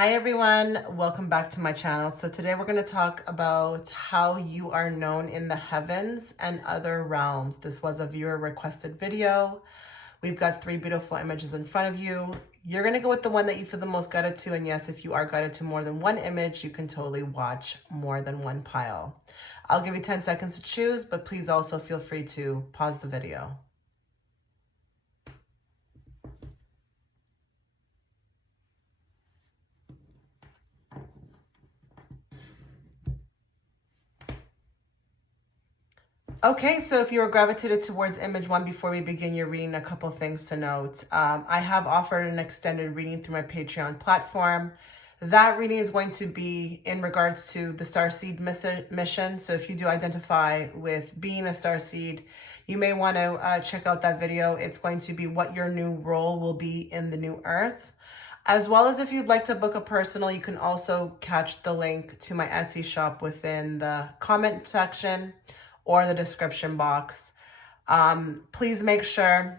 Hi everyone, welcome back to my channel. So today we're going to talk about how you are known in the heavens and other realms. This was a viewer requested video. We've got 3 beautiful images in front of you. You're going to go with the one that you feel the most guided to, and yes, if you are guided to more than one image, you can totally watch more than one pile. I'll give you 10 seconds to choose, but please also feel free to pause the video. Okay, so if you were gravitated towards image 1 before we begin your reading, a couple things to note. I have offered an extended reading through my Patreon platform. That reading is going to be in regards to the Starseed mission. So if you do identify with being a Starseed, you may want to check out that video. It's going to be what your new role will be in the new Earth. As well as if you'd like to book a personal, you can also catch the link to my Etsy shop within the comment section or the description box. Please make sure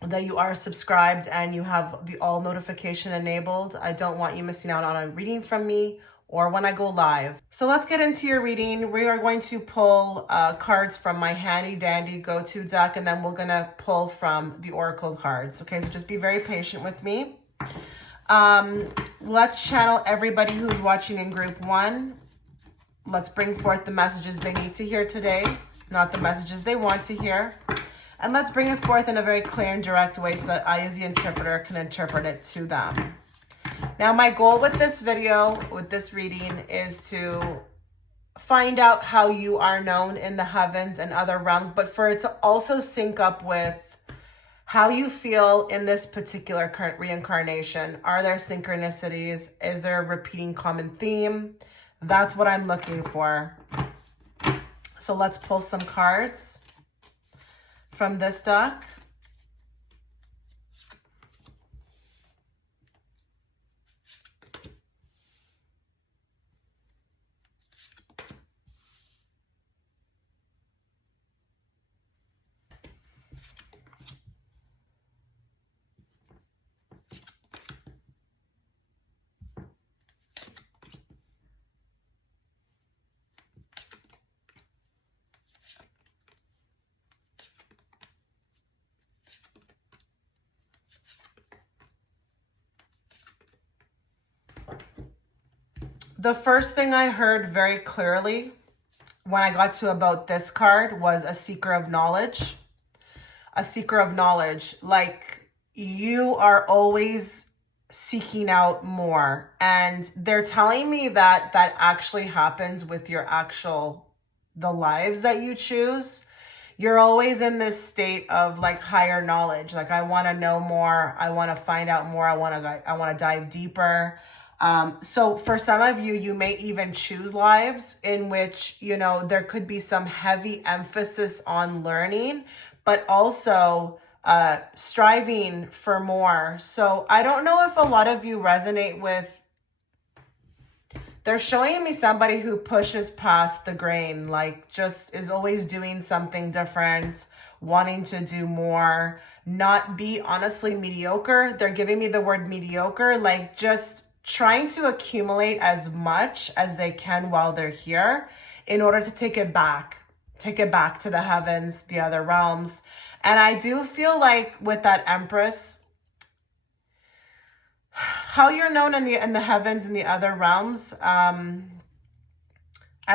that you are subscribed and you have the all notification enabled. I don't want you missing out on a reading from me or when I go live. So let's get into your reading. We are going to pull cards from my handy dandy go-to deck, and then we're gonna pull from the oracle cards. Okay, so just be very patient with me. Let's channel everybody who's watching in group 1. Let's bring forth the messages they need to hear today, not the messages they want to hear. And let's bring it forth in a very clear and direct way so that I, as the interpreter, can interpret it to them. Now, my goal with this video, with this reading, is to find out how you are known in the heavens and other realms, but for it to also sync up with how you feel in this particular current reincarnation. Are there synchronicities? Is there a repeating common theme? That's what I'm looking for. So let's pull some cards from this deck. The first thing I heard very clearly when I got to about this card was a seeker of knowledge. A seeker of knowledge. Like, you are always seeking out more. And they're telling me that that actually happens with your the lives that you choose. You're always in this state of like higher knowledge. Like, I want to know more. I want to find out more. I want to dive deeper. So for some of you, you may even choose lives in which, you know, there could be some heavy emphasis on learning, but also striving for more. So I don't know if a lot of you resonate with, they're showing me somebody who pushes past the grain, like just is always doing something different, wanting to do more, not be honestly mediocre. They're giving me the word mediocre, like just trying to accumulate as much as they can while they're here in order to take it back to the heavens, the other realms. And I do feel like with that Empress, how you're known in the heavens and the other realms, as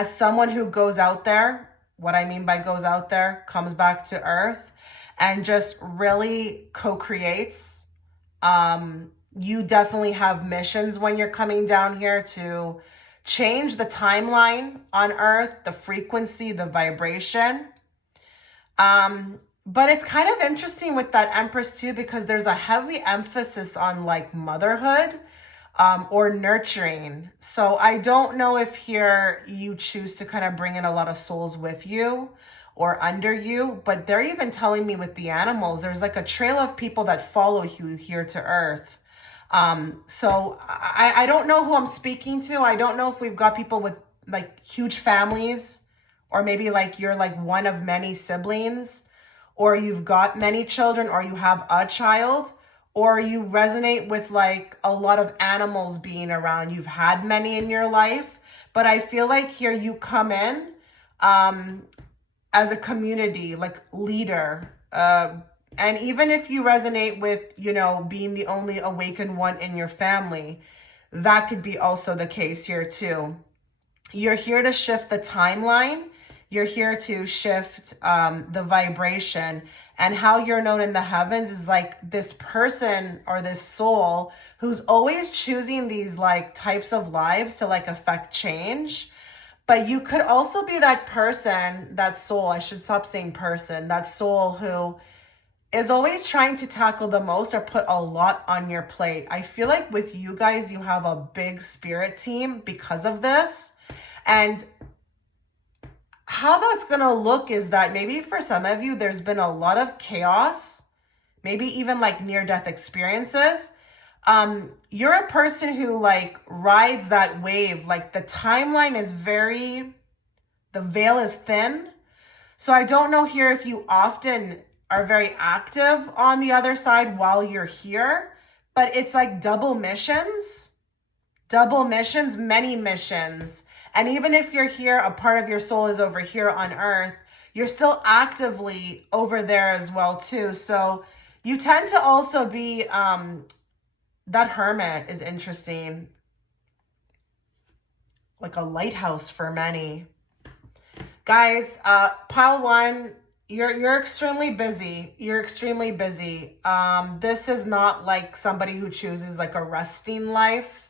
someone who goes out there. What I mean by goes out there, comes back to Earth and just really co-creates. You definitely have missions when you're coming down here to change the timeline on Earth, the frequency, the vibration. But it's kind of interesting with that Empress too, because there's a heavy emphasis on like motherhood or nurturing. So I don't know if here you choose to kind of bring in a lot of souls with you or under you, but they're even telling me with the animals, there's like a trail of people that follow you here to Earth. So I don't know who I'm speaking to. I don't know if we've got people with like huge families, or maybe like you're like one of many siblings, or you've got many children, or you have a child, or you resonate with like a lot of animals being around. You've had many in your life, but I feel like here you come in as a community, like leader. And even if you resonate with, you know, being the only awakened one in your family, that could be also the case here too. You're here to shift the timeline. You're here to shift the vibration. And how you're known in the heavens is like this person or this soul who's always choosing these like types of lives to like affect change. But you could also be that person, that soul, I should stop saying person, that soul who is always trying to tackle the most or put a lot on your plate. I feel like with you guys, you have a big spirit team because of this. And how that's going to look is that maybe for some of you, there's been a lot of chaos, maybe even like near-death experiences. You're a person who like rides that wave. Like the timeline is the veil is thin. So I don't know here if you often are very active on the other side while you're here, but it's like double missions, many missions. And even if you're here, a part of your soul is over here on earth, you're still actively over there as well too. So you tend to also be, that hermit is interesting. Like a lighthouse for many. Guys, pile one, you're extremely busy. You're extremely busy. This is not like somebody who chooses like a resting life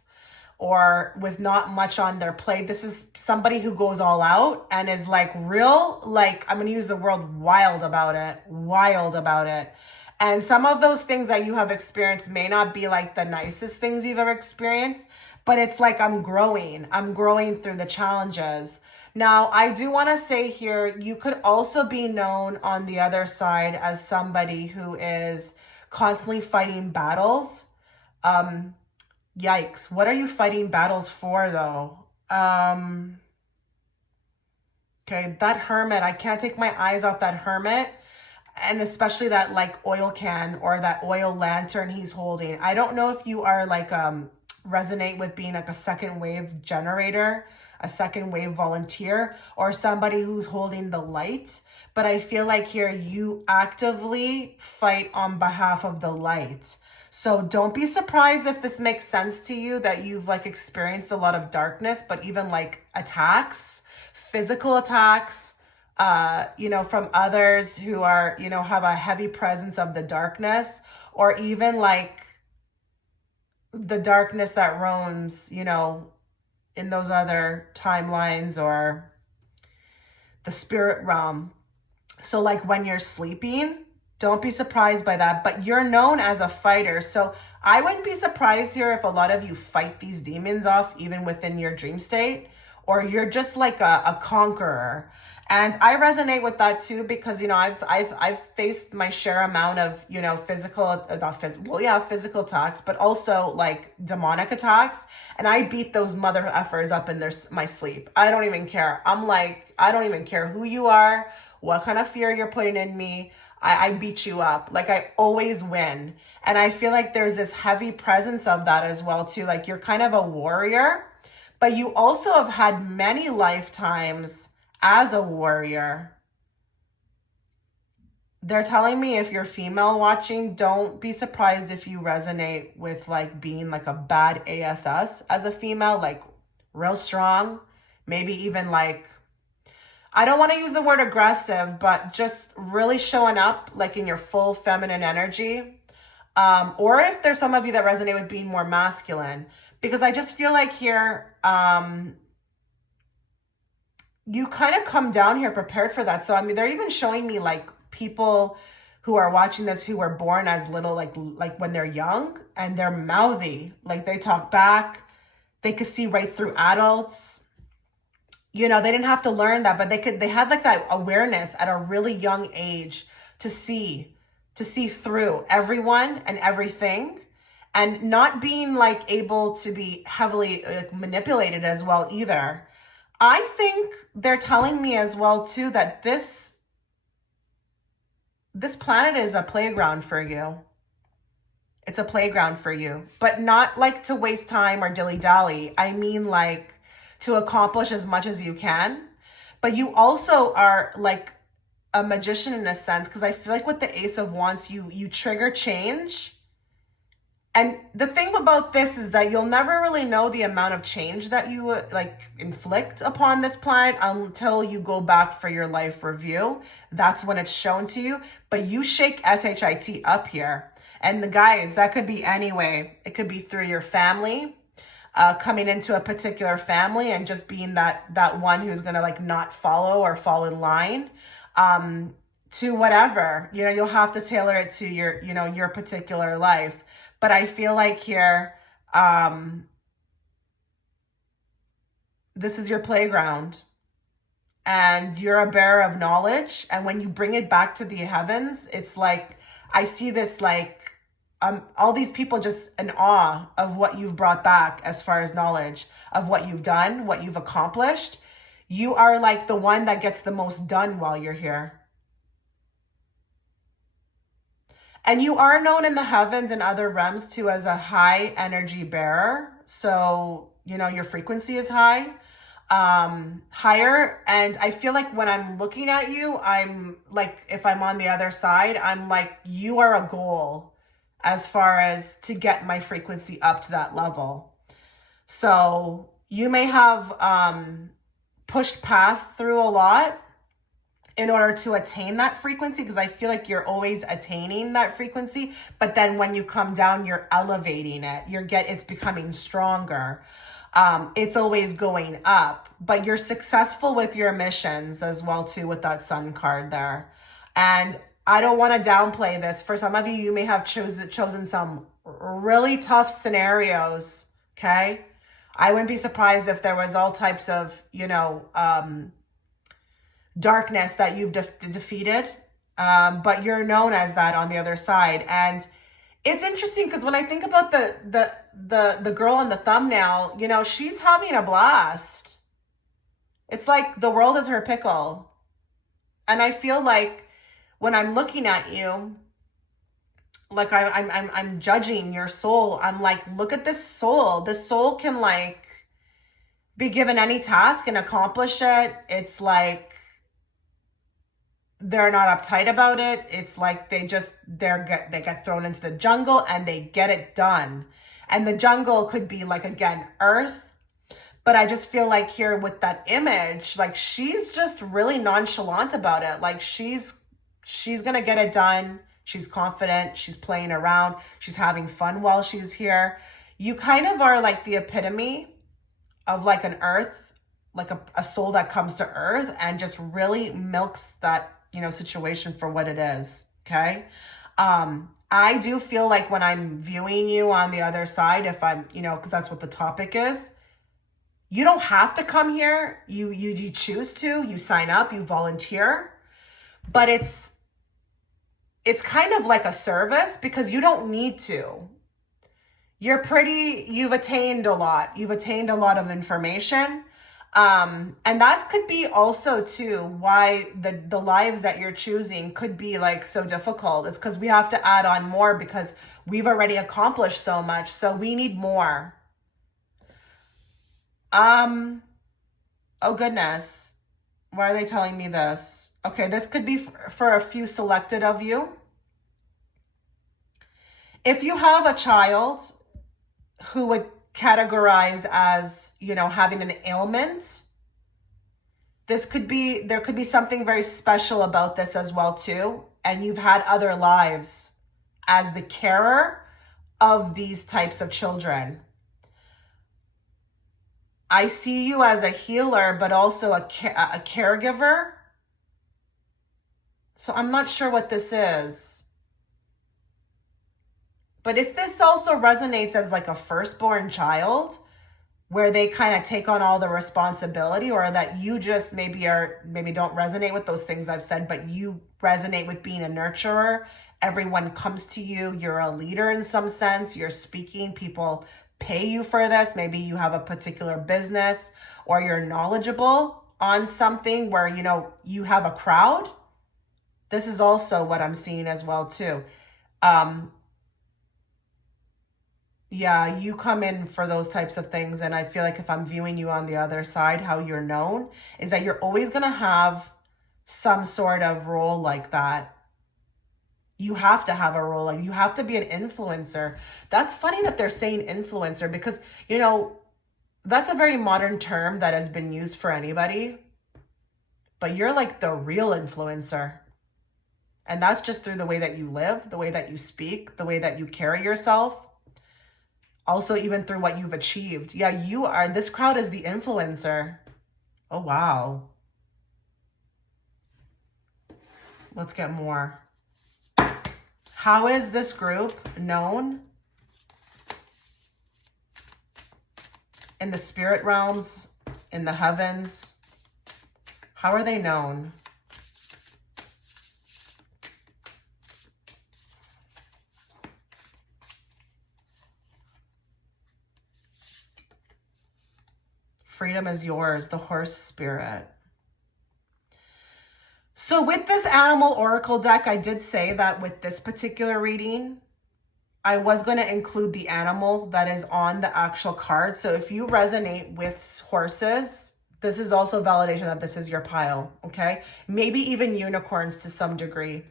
or with not much on their plate. This is somebody who goes all out and is like real, like I'm going to use the word wild about it. And some of those things that you have experienced may not be like the nicest things you've ever experienced, but it's like I'm growing through the challenges. Now, I do want to say here, you could also be known on the other side as somebody who is constantly fighting battles. Yikes. What are you fighting battles for though? Okay, that hermit, I can't take my eyes off that hermit. And especially that like oil can or that oil lantern he's holding. I don't know if you are like, resonate with being like a second wave generator, a second wave volunteer, or somebody who's holding the light. But I feel like here you actively fight on behalf of the light. So don't be surprised if this makes sense to you, that you've like experienced a lot of darkness, but even like attacks, physical attacks, you know, from others who are, you know, have a heavy presence of the darkness, or even like the darkness that roams, you know, in those other timelines or the spirit realm. So like when you're sleeping, don't be surprised by that, but you're known as a fighter. So I wouldn't be surprised here if a lot of you fight these demons off even within your dream state, or you're just like a conqueror. And I resonate with that too, because, you know, I've faced my share amount of, you know, physical attacks, but also like demonic attacks. And I beat those mother effers up in my sleep. I don't even care. I'm like, I don't even care who you are, what kind of fear you're putting in me. I beat you up. Like I always win. And I feel like there's this heavy presence of that as well too. Like you're kind of a warrior, but you also have had many lifetimes as a warrior. They're telling me, if you're female watching, don't be surprised if you resonate with like being like a bad ASS as a female, like real strong, maybe even like, I don't want to use the word aggressive, but just really showing up like in your full feminine energy. Or if there's some of you that resonate with being more masculine, because I just feel like here, you kind of come down here prepared for that. So, I mean, they're even showing me like people who are watching this who were born as little, like when they're young, and they're mouthy, like they talk back, they could see right through adults. You know, they didn't have to learn that, but they had like that awareness at a really young age to see through everyone and everything, and not being like able to be heavily manipulated as well either. I think they're telling me as well too that this planet is a playground for you. It's a playground for you, but not like to waste time or dilly-dally. I mean like to accomplish as much as you can. But you also are like a magician in a sense, because I feel like with the Ace of Wands, you trigger change. And the thing about this is that you'll never really know the amount of change that you like inflict upon this planet until you go back for your life review. That's when it's shown to you. But you shake SHIT up here. And the guys, that could be anyway. It could be through your family, coming into a particular family and just being that one who's going to like not follow or fall in line, to whatever, you know, you'll have to tailor it to your, you know, your particular life. But I feel like here, this is your playground and you're a bearer of knowledge. And when you bring it back to the heavens, it's like, I see this like, all these people just in awe of what you've brought back as far as knowledge of what you've done, what you've accomplished. You are like the one that gets the most done while you're here. And you are known in the heavens and other realms too as a high energy bearer. So, you know, your frequency is high, higher. And I feel like when I'm looking at you, I'm like, if I'm on the other side, I'm like, you are a goal as far as to get my frequency up to that level. So you may have pushed past through a lot in order to attain that frequency, because I feel like you're always attaining that frequency, but then when you come down, you're elevating it. It's becoming stronger. It's always going up, but you're successful with your missions as well too with that Sun card there. And I don't want to downplay this. For some of you, you may have chosen some really tough scenarios, okay? I wouldn't be surprised if there was all types of, you know, darkness that you've defeated, but you're known as that on the other side. And it's interesting because when I think about the girl on the thumbnail, you know, she's having a blast. It's like the world is her pickle. And I feel like when I'm looking at you, like I'm judging your soul. I'm like, look at this soul. This soul can like be given any task and accomplish it. It's like they're not uptight about it. It's like they get thrown into the jungle and they get it done. And the jungle could be like, again, earth. But I just feel like here with that image, like she's just really nonchalant about it. Like she's going to get it done. She's confident. She's playing around. She's having fun while she's here. You kind of are like the epitome of like an earth, like a soul that comes to earth and just really milks that, you know, situation for what it is. Okay. I do feel like when I'm viewing you on the other side, if I'm, you know, because that's what the topic is, you don't have to come here. You choose to, you sign up, you volunteer, but it's kind of like a service because you don't need to. You've attained a lot. You've attained a lot of information. And that could be also too why the lives that you're choosing could be like so difficult. It's because we have to add on more because we've already accomplished so much. So we need more. Oh goodness. Why are they telling me this? Okay, this could be for a few selected of you. If you have a child who would categorize as, you know, having an ailment, there could be something very special about this as well too. And you've had other lives as the carer of these types of children. I see you as a healer, but also a caregiver. So I'm not sure what this is. But if this also resonates as like a firstborn child, where they kind of take on all the responsibility, or that you just maybe don't resonate with those things I've said, but you resonate with being a nurturer. Everyone comes to you. You're a leader in some sense. You're speaking. People pay you for this. Maybe you have a particular business or you're knowledgeable on something where, you know, you have a crowd. This is also what I'm seeing as well too. Yeah, you come in for those types of things. And I feel like if I'm viewing you on the other side, how you're known is that you're always going to have some sort of role like that. You have to have a role, like you have to be an influencer. That's funny that they're saying influencer because, you know, that's a very modern term that has been used for anybody, but you're like the real influencer. And that's just through the way that you live, the way that you speak, the way that you carry yourself. Also, even through what you've achieved. Yeah, you are, this crowd is the influencer. Oh, wow. Let's get more. How is this group known in the spirit realms, in the heavens? How are they known? Freedom is yours, the horse spirit. So with this animal oracle deck, I did say that with this particular reading, I was going to include the animal that is on the actual card. So if you resonate with horses, this is also validation that this is your pile, okay? Maybe even unicorns to some degree.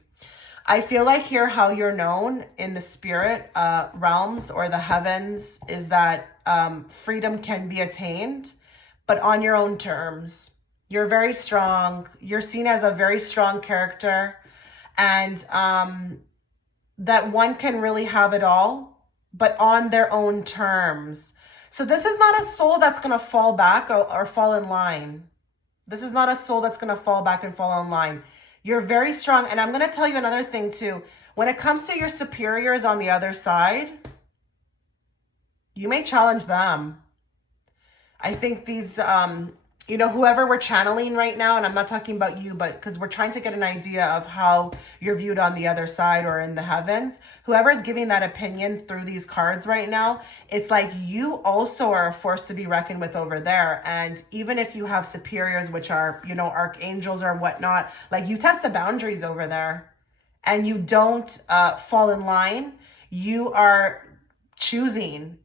I feel like here how you're known in the spirit realms or the heavens is that freedom can be attained, but on your own terms. You're very strong. You're seen as a very strong character, and that one can really have it all, but on their own terms. So this is not a soul that's going to fall back or fall in line. This is not a soul that's going to fall back and fall in line. You're very strong. And I'm going to tell you another thing too. When it comes to your superiors on the other side, you may challenge them. I think these, you know, whoever we're channeling right now, and I'm not talking about you, but because we're trying to get an idea of how you're viewed on the other side or in the heavens, whoever is giving that opinion through these cards right now, it's like you also are a force to be reckoned with over there. And even if you have superiors, which are, you know, archangels or whatnot, like you test the boundaries over there and you don't fall in line. You are choosing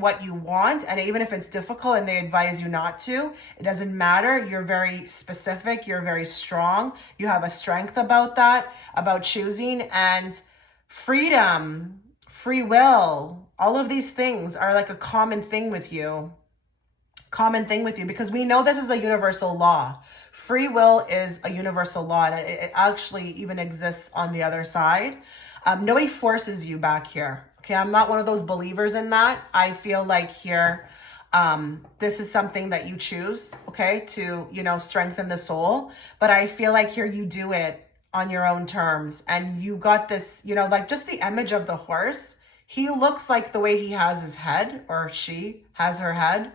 what you want, and even if it's difficult and they advise you not to, it doesn't matter. You're very specific, you're very strong, you have a strength about that, about choosing. And freedom, free will, all of these things are like a common thing with you, because we know this is a universal law. Free will is a universal law, and it actually even exists on the other side. Nobody forces you back here. Okay, I'm not one of those believers in that. I feel like here, this is something that you choose, okay, to, you know, strengthen the soul. But I feel like here you do it on your own terms. And you got this, you know, like just the image of the horse. He looks like the way he has his head, or she has her head.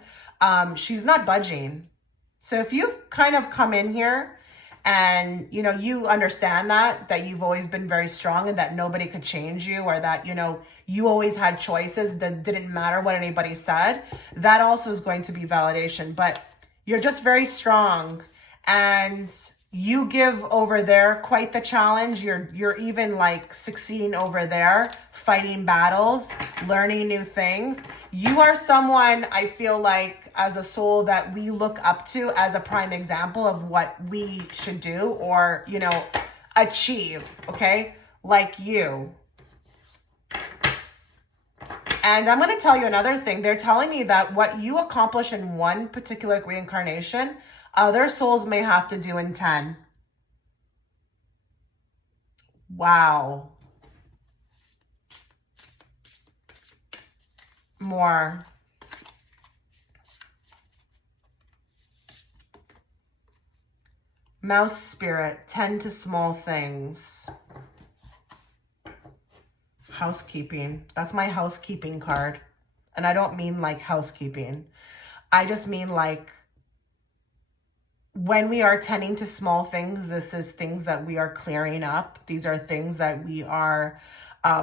She's not budging. So if you've kind of come in here and, you know, you understand that you've always been very strong and that nobody could change you, or that, you know, you always had choices that didn't matter what anybody said, that also is going to be validation. But you're just very strong, and you give over there quite the challenge. You're even like succeeding over there, fighting battles, learning new things. You are someone, I feel like, as a soul that we look up to as a prime example of what we should do or, you know, achieve, okay? Like you. And I'm going to tell you another thing. They're telling me that what you accomplish in one particular reincarnation, other souls may have to do in 10. Wow. More. Mouse spirit, tend to small things. Housekeeping. That's my housekeeping card. And I don't mean like housekeeping. I just mean like when we are tending to small things, this is things that we are clearing up. These are things that we are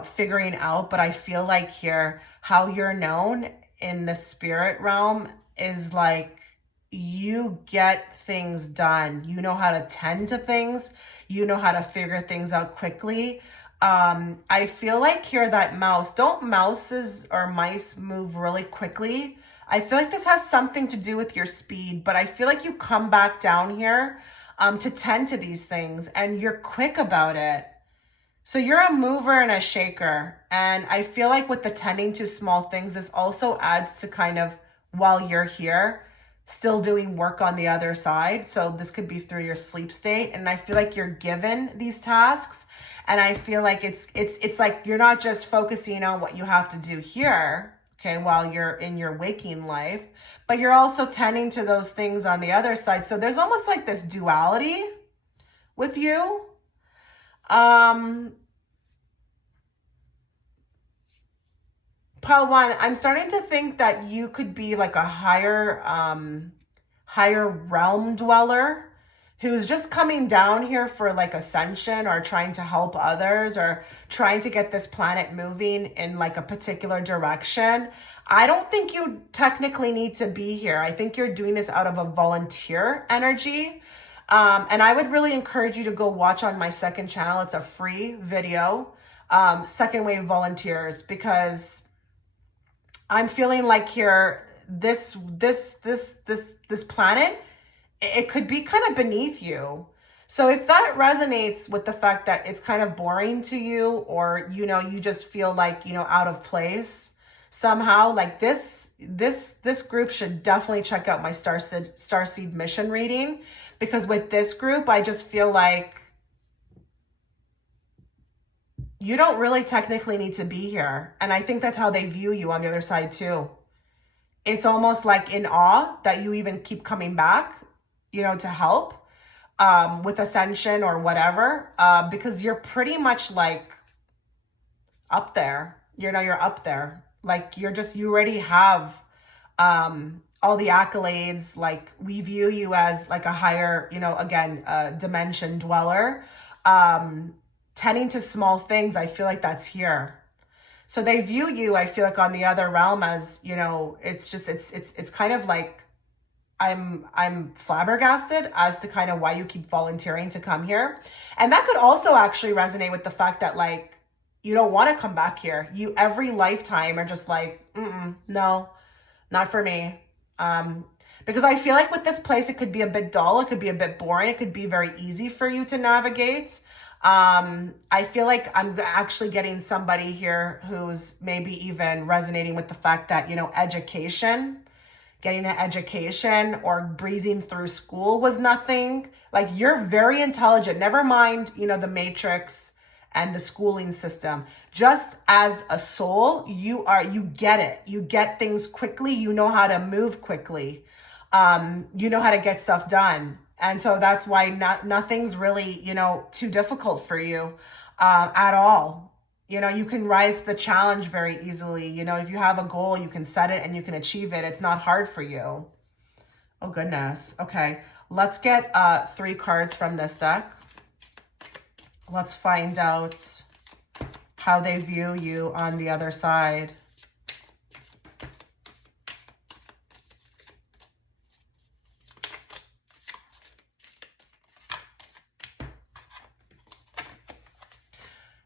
figuring out. But I feel like here, how you're known in the spirit realm is like you get things done. You know how to tend to things. You know how to figure things out quickly. I feel like here that don't mouses or mice move really quickly? I feel like this has something to do with your speed, but I feel like you come back down here to tend to these things and you're quick about it. So you're a mover and a shaker. And I feel like with the tending to small things, this also adds to kind of while you're here, still doing work on the other side. So this could be through your sleep state. And I feel like you're given these tasks. And I feel like it's like you're not just focusing on what you have to do here, okay, while you're in your waking life, but you're also tending to those things on the other side. So there's almost like this duality with you. Paul, one, I'm starting to think that you could be like a higher realm dweller who's just coming down here for like ascension or trying to help others or trying to get this planet moving in like a particular direction. I don't think you technically need to be here. I think you're doing this out of a volunteer energy. And I would really encourage you to go watch on my second channel. It's a free video, Second Wave Volunteers, because I'm feeling like here, this planet, it could be kind of beneath you. So if that resonates with the fact that it's kind of boring to you, or, you know, you just feel like, you know, out of place somehow, like this group should definitely check out my Starseed mission reading, because with this group, I just feel like you don't really technically need to be here. And I think that's how they view you on the other side too. It's almost like in awe that you even keep coming back, you know, to help with ascension or whatever, because you're pretty much like up there, you know, you're up there. Like you already have all the accolades. Like we view you as like a higher, you know, again, dimension dweller. Tending to small things, I feel like that's here. So they view you, I feel like, on the other realm as, you know, it's just, it's kind of like, I'm flabbergasted as to kind of why you keep volunteering to come here. And that could also actually resonate with the fact that like, you don't want to come back here. You every lifetime are just like, no, not for me. Because I feel like with this place, it could be a bit dull. It could be a bit boring. It could be very easy for you to navigate. I feel like I'm actually getting somebody here who's maybe even resonating with the fact that, you know, getting an education or breezing through school was nothing. Like you're very intelligent. Never mind, you know, the matrix and the schooling system. Just as a soul, you get it. You get things quickly. You know how to move quickly. You know how to get stuff done. And so that's why nothing's really, you know, too difficult for you at all. You know, you can rise to the challenge very easily. You know, if you have a goal, you can set it and you can achieve it. It's not hard for you. Oh, goodness. Okay, let's get 3 cards from this deck. Let's find out how they view you on the other side.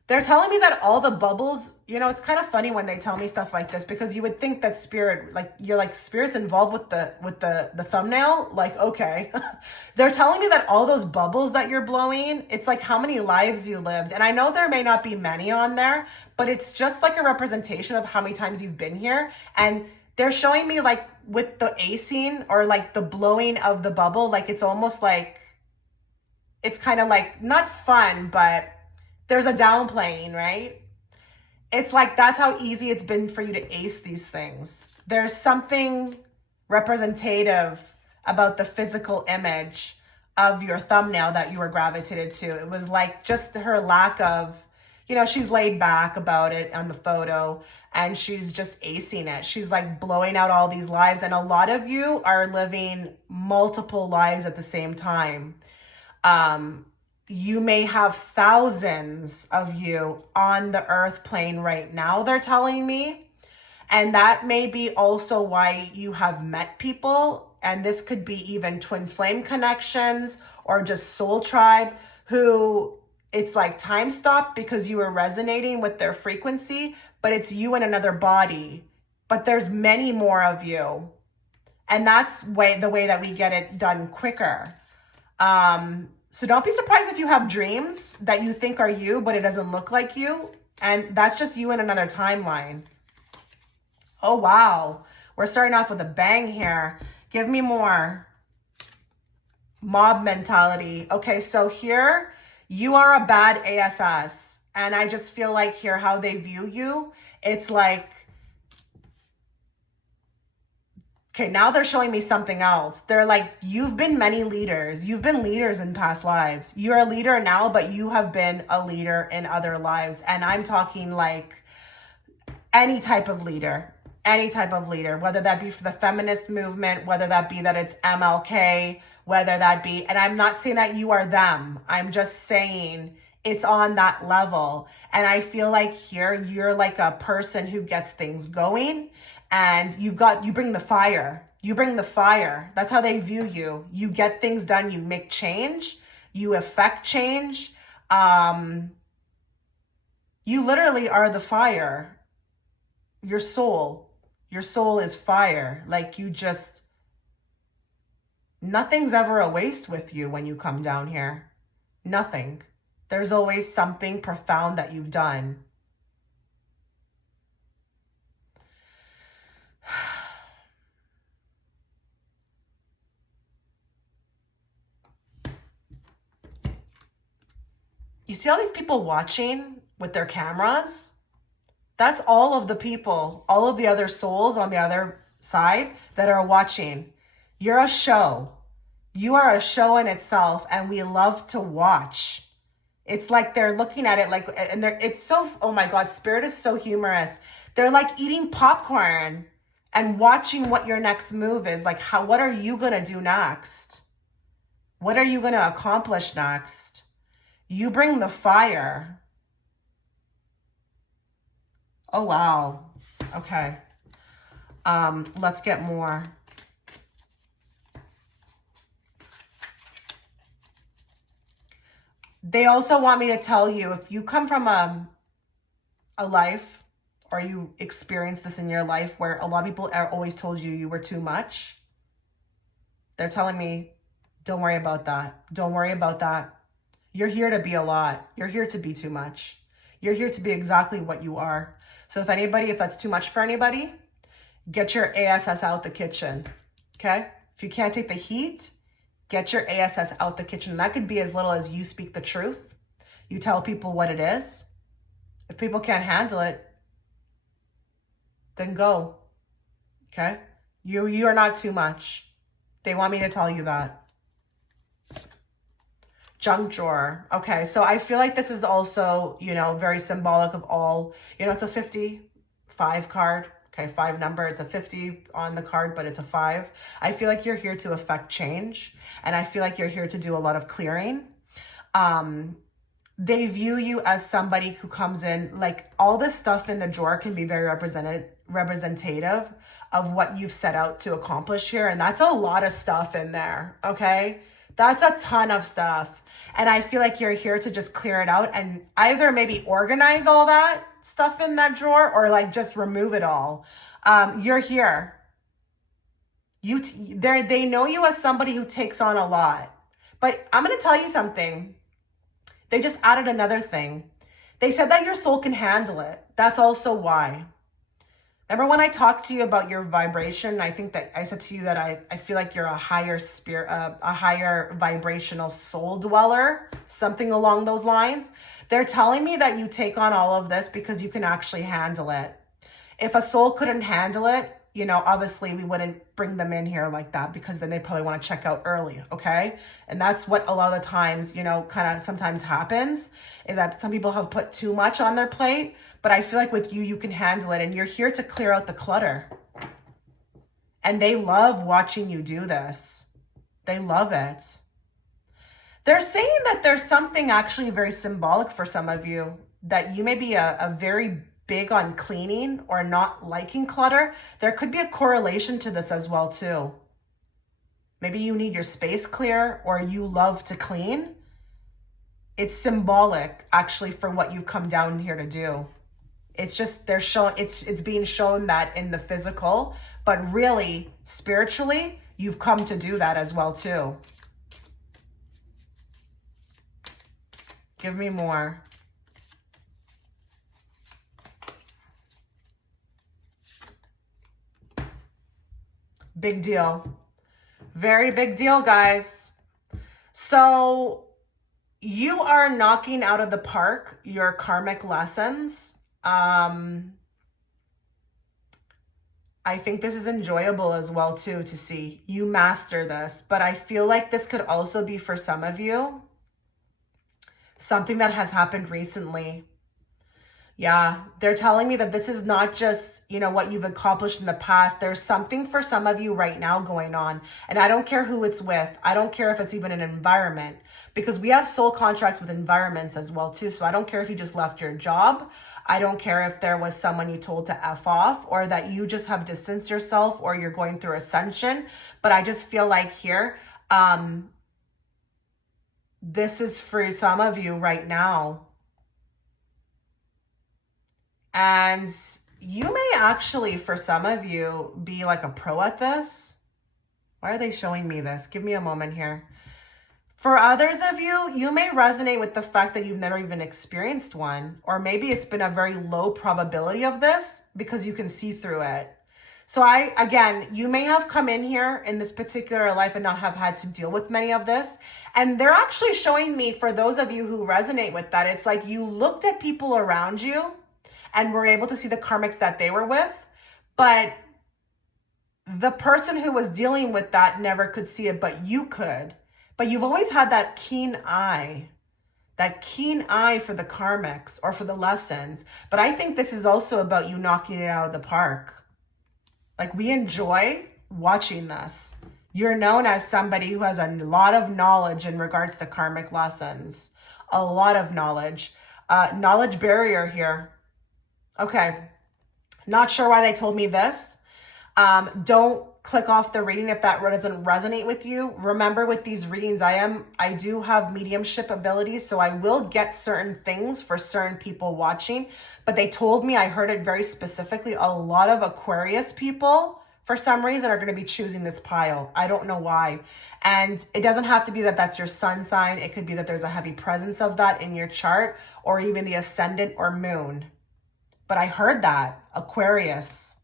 They're telling me that all the bubbles, you know, it's kind of funny when they tell me stuff like this, because you would think that spirit, like you're like spirit's involved with the thumbnail. Like, okay. They're telling me that all those bubbles that you're blowing, it's like how many lives you lived. And I know there may not be many on there, but it's just like a representation of how many times you've been here. And they're showing me like with the acing or like the blowing of the bubble, like it's almost like, it's kind of like not fun, but there's a downplaying, right? It's like, that's how easy it's been for you to ace these things. There's something representative about the physical image of your thumbnail that you were gravitated to. It was like just her lack of, you know, she's laid back about it on the photo and she's just acing it. She's like blowing out all these lives. And a lot of you are living multiple lives at the same time. You may have thousands of you on the earth plane right now, they're telling me. And that may be also why you have met people. And this could be even twin flame connections or just soul tribe who it's like time stop because you were resonating with their frequency, but it's you in another body. But there's many more of you. And that's the way that we get it done quicker. So don't be surprised if you have dreams that you think are you, but it doesn't look like you. And that's just you in another timeline. Oh, wow. We're starting off with a bang here. Give me more. Mob mentality. Okay, so here, you are a bad ASS. And I just feel like here, how they view you, it's like, okay, now they're showing me something else. They're like, you've been many leaders. You've been leaders in past lives. You're a leader now, but you have been a leader in other lives. And I'm talking like any type of leader, whether that be for the feminist movement, whether that be that it's MLK, whether that be, and I'm not saying that you are them. I'm just saying it's on that level. And I feel like here, you're like a person who gets things going. And you bring the fire. You bring the fire. That's how they view you. You get things done. You make change. You affect change. You literally are the fire. Your soul is fire. Like nothing's ever a waste with you when you come down here. Nothing. There's always something profound that you've done. You see all these people watching with their cameras? That's all of the people, all of the other souls on the other side that are watching. You're a show. You are a show in itself, and we love to watch. It's like they're looking at it like, and it's so, oh my God, Spirit is so humorous. They're like eating popcorn and watching what your next move is. Like, what are you going to do next? What are you going to accomplish next? You bring the fire. Oh, wow. Okay. Let's get more. They also want me to tell you, if you come from a life, or you experience this in your life where a lot of people are always told you were too much, they're telling me, don't worry about that. Don't worry about that. You're here to be a lot. You're here to be too much. You're here to be exactly what you are. So if that's too much for anybody, get your ASS out the kitchen, okay? If you can't take the heat, get your ASS out the kitchen. That could be as little as you speak the truth. You tell people what it is. If people can't handle it, then go, okay? You are not too much. They want me to tell you that. Junk drawer. Okay, so I feel like this is also, very symbolic of all, it's a 55 card. Okay, 5 number. It's a 50 on the card, but it's a 5. I feel like you're here to affect change, and I feel like you're here to do a lot of clearing. They view you as somebody who comes in, like all this stuff in the drawer can be very representative of what you've set out to accomplish here. And that's a lot of stuff in there, okay? That's a ton of stuff. And I feel like you're here to just clear it out and either maybe organize all that stuff in that drawer or like just remove it all. You're here. They know you as somebody who takes on a lot. But I'm going to tell you something. They just added another thing. They said that your soul can handle it. That's also why. Remember when I talked to you about your vibration? I think that I said to you that I feel like you're a higher spirit, a higher vibrational soul dweller, something along those lines. They're telling me that you take on all of this because you can actually handle it. If a soul couldn't handle it, obviously we wouldn't bring them in here like that, because then they probably want to check out early, okay? And that's what a lot of the times, kind of sometimes happens, is that some people have put too much on their plate. But I feel like with you, you can handle it, and you're here to clear out the clutter. And they love watching you do this. They love it. They're saying that there's something actually very symbolic for some of you, that you may be a very big on cleaning or not liking clutter. There could be a correlation to this as well too. Maybe you need your space clear, or you love to clean. it's symbolic actually for what you come down here to do. It's just, they're showing, it's being shown that in the physical, but really spiritually, you've come to do that as well too. Give me more. Big deal. Very big deal, guys. So you are knocking out of the park your karmic lessons. I think this is enjoyable as well too, to see you master this, but I feel like this could also be for some of you something that has happened recently. Yeah, they're telling me that this is not just, you know, what you've accomplished in the past. There's something for some of you right now going on. And I don't care who it's with. I don't care if it's even an environment, because we have soul contracts with environments as well too. So I don't care if you just left your job. I don't care if there was someone you told to F off, or that you just have distanced yourself, or you're going through ascension. But I just feel like here, this is for some of you right now. And you may actually, for some of you, be like a pro at this. Why are they showing me this? Give me a moment here. For others of you, you may resonate with the fact that you've never even experienced one, or maybe it's been a very low probability of this because you can see through it. So again, you may have come in here in this particular life and not have had to deal with many of this. And they're actually showing me, for those of you who resonate with that, it's like you looked at people around you and were able to see the karmics that they were with, but the person who was dealing with that never could see it, but you could. But you've always had that keen eye for the karmics or for the lessons. But I think this is also about you knocking it out of the park. Like, we enjoy watching this. You're known as somebody who has a lot of knowledge in regards to karmic lessons. A lot of knowledge. Knowledge barrier here. Okay, not sure why they told me this. Don't click off the reading if that doesn't resonate with you. Remember, with these readings, I do have mediumship abilities, so I will get certain things for certain people watching. But they told me, I heard it very specifically, a lot of Aquarius people, for some reason, are going to be choosing this pile. I don't know why. And it doesn't have to be that that's your sun sign. It could be that there's a heavy presence of that in your chart, or even the ascendant or moon. But I heard that, Aquarius.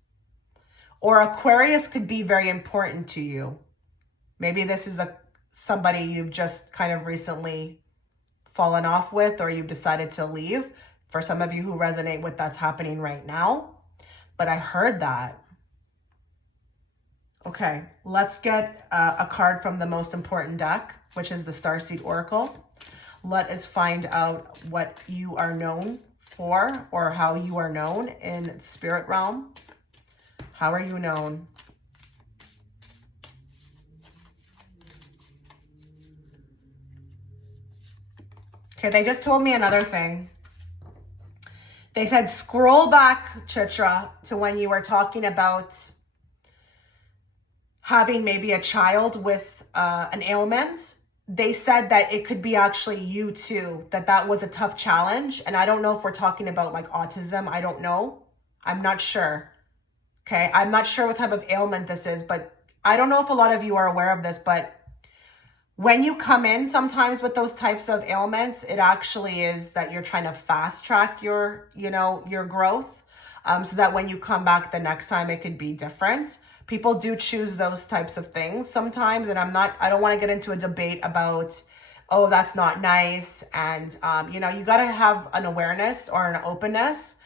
Or Aquarius could be very important to you. Maybe this is somebody you've just kind of recently fallen off with, or you've decided to leave. For some of you who resonate with that's happening right now. But I heard that. Okay, let's get a card from the most important deck, which is the Starseed Oracle. Let us find out what you are known for, or how you are known in spirit realm. How are you known? Okay, they just told me another thing. They said, scroll back, Chitra, to when you were talking about having maybe a child with an ailment. They said that it could be actually you too, that was a tough challenge. And I don't know if we're talking about like autism. I don't know. I'm not sure. Okay. I'm not sure what type of ailment this is, but I don't know if a lot of you are aware of this, but when you come in sometimes with those types of ailments, it actually is that you're trying to fast track your growth. So that when you come back the next time, it could be different. People do choose those types of things sometimes. And I don't want to get into a debate about, oh, that's not nice. And, you got to have an awareness or an openness.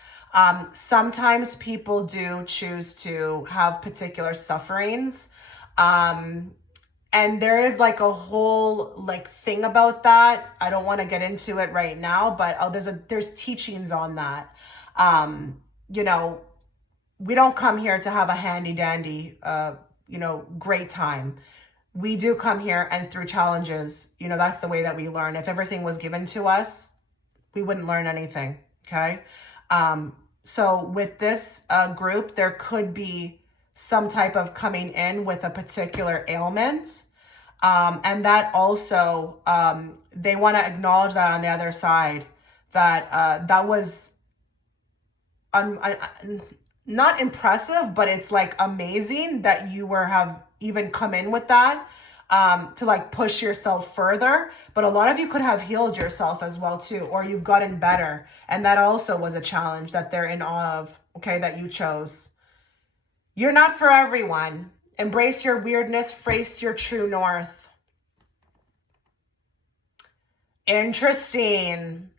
Sometimes people do choose to have particular sufferings. And there is like a whole like thing about that. I don't want to get into it right now, but there's teachings on that. We don't come here to have a handy dandy, great time. We do come here, and through challenges, that's the way that we learn. If everything was given to us, we wouldn't learn anything. Okay. So with this group, there could be some type of coming in with a particular ailment. And that also, they want to acknowledge that on the other side, that that was not impressive, but it's like amazing that you have even come in with that, to like push yourself further. But a lot of you could have healed yourself as well too, or you've gotten better. And that also was a challenge that they're in awe of, okay, that you chose. You're not for everyone. Embrace your weirdness, face your true north. Interesting.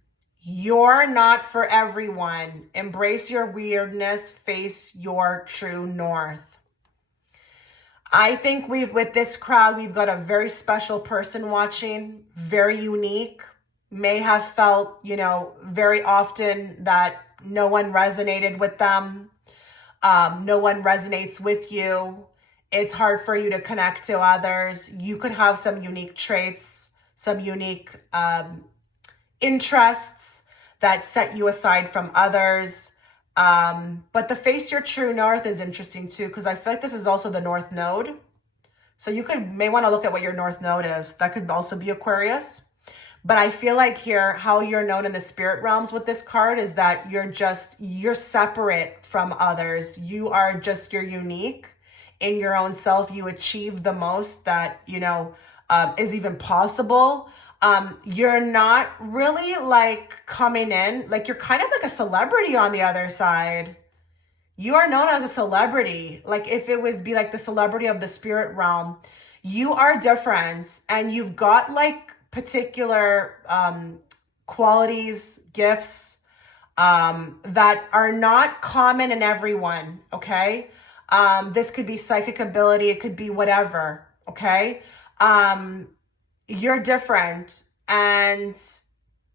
You're not for everyone. Embrace your weirdness, face your true north. I think with this crowd, we've got a very special person watching, very unique, may have felt, you know, very often that no one resonated with them. No one resonates with you. It's hard for you to connect to others. You could have some unique traits, some unique interests that set you aside from others. But the face your true north is interesting too, because I feel like this is also the North Node. So you may want to look at what your North Node is. That could also be Aquarius. But I feel like here, how you're known in the spirit realms with this card is that you're separate from others. You're unique in your own self. You achieve the most that, you know, is even possible. You're not really like coming in, like you're kind of like a celebrity on the other side. You are known as a celebrity. Like if it was be like the celebrity of the spirit realm, you are different and you've got like particular qualities, gifts that are not common in everyone, okay? This could be psychic ability, it could be whatever, okay? You're different, and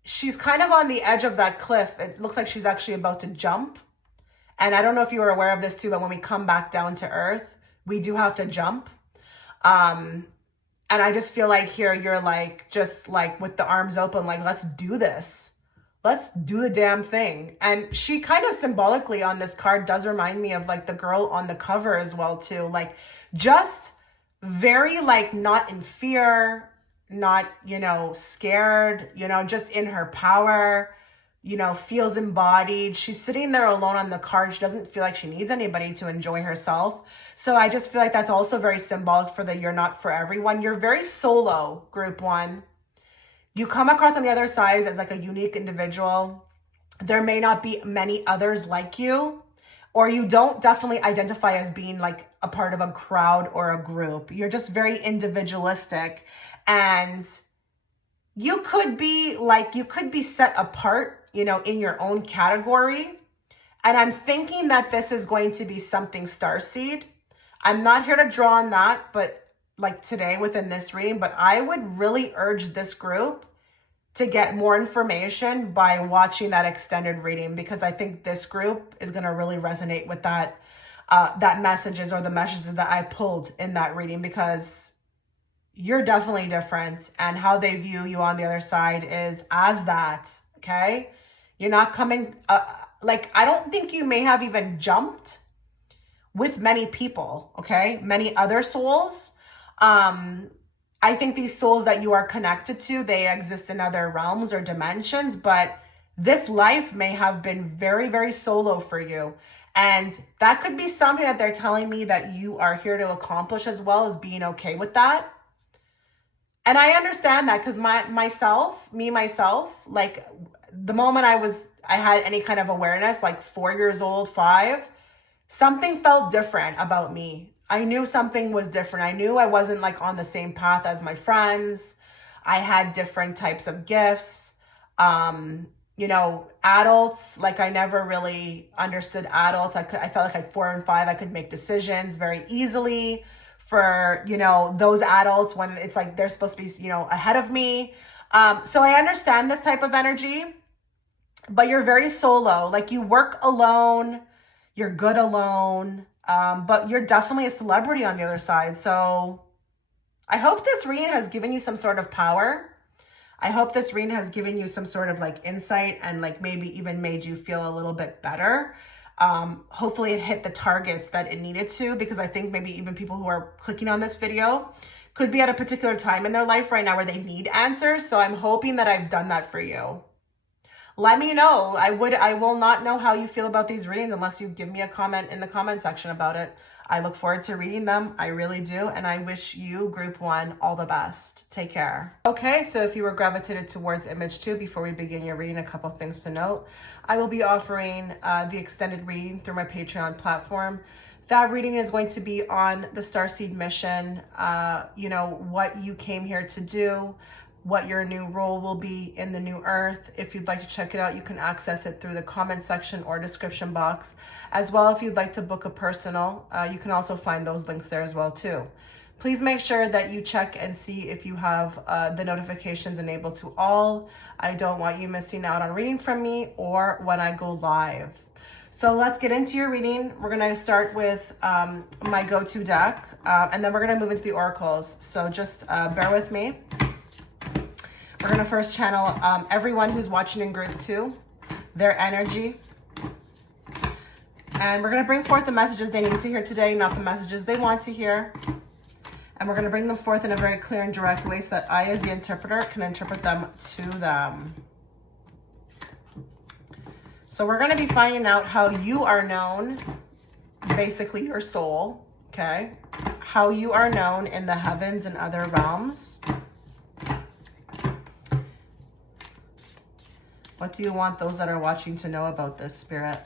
she's kind of on the edge of that cliff. It looks like she's actually about to jump. And I don't know if you were aware of this too, but when we come back down to earth, we do have to jump. And I just feel like here you're like, just like with the arms open, like, let's do this. Let's do the damn thing. And she kind of symbolically on this card does remind me of like the girl on the cover as well too. Like just very like not in fear, not, you know, scared, you know, just in her power, you know, feels embodied. She's sitting there alone on the card. She doesn't feel like she needs anybody to enjoy herself. So I just feel like that's also very symbolic for the you're not for everyone. You're very solo, group one. You come across on the other side as like a unique individual. There may not be many others like you, or you don't definitely identify as being like a part of a crowd or a group. You're just very individualistic, and you could be set apart, you know, in your own category. And I'm thinking that this is going to be something starseed. I'm not here to draw on that, but like today within this reading, but I would really urge this group to get more information by watching that extended reading, because I think this group is going to really resonate with that messages or the messages that I pulled in that reading, because you're definitely different, and how they view you on the other side is as that, okay? You're not coming, like, I don't think you may have even jumped with many people, okay? Many other souls. I think these souls that you are connected to, they exist in other realms or dimensions, but this life may have been very, very solo for you. And that could be something that they're telling me that you are here to accomplish, as well as being okay with that. And I understand that, because myself, like the moment I had any kind of awareness, like 4 years old, 5, something felt different about me. I knew something was different. I knew I wasn't like on the same path as my friends. I had different types of gifts. You know, adults, like I never really understood adults. I felt like at 4 and 5, I could make decisions very easily for, you know, those adults when it's like they're supposed to be, you know, ahead of me. So I understand this type of energy, but you're very solo. Like you work alone, you're good alone, but you're definitely a celebrity on the other side. So I hope this reading has given you some sort of power. I hope this reading has given you some sort of like insight, and like maybe even made you feel a little bit better. Hopefully it hit the targets that it needed to, because I think maybe even people who are clicking on this video Could be at a particular time in their life right now where they need answers. So I'm hoping that I've done that for you. Let me know. I will not know how you feel about these readings unless you give me a comment in the comment section about it. I look forward to reading them. I really do. And I wish you, group 1, all the best. Take care. Okay, so if you were gravitated towards image 2, before we begin your reading, a couple things to note. I will be offering the extended reading through my Patreon platform. That reading is going to be on the Starseed mission, what you came here to do, what your new role will be in the new earth. If you'd like to check it out, you can access it through the comment section or description box. As well, if you'd like to book a personal, you can also find those links there as well too. Please make sure that you check and see if you have the notifications enabled to all. I don't want you missing out on reading from me or when I go live. So let's get into your reading. We're going to start with my go-to deck, and then we're going to move into the oracles. So just bear with me. We're going to first channel everyone who's watching in group 2, their energy. And we're going to bring forth the messages they need to hear today, not the messages they want to hear. And we're going to bring them forth in a very clear and direct way so that I, as the interpreter, can interpret them to them. So we're going to be finding out how you are known, basically your soul, okay? How you are known in the heavens and other realms. What do you want those that are watching to know about this, Spirit?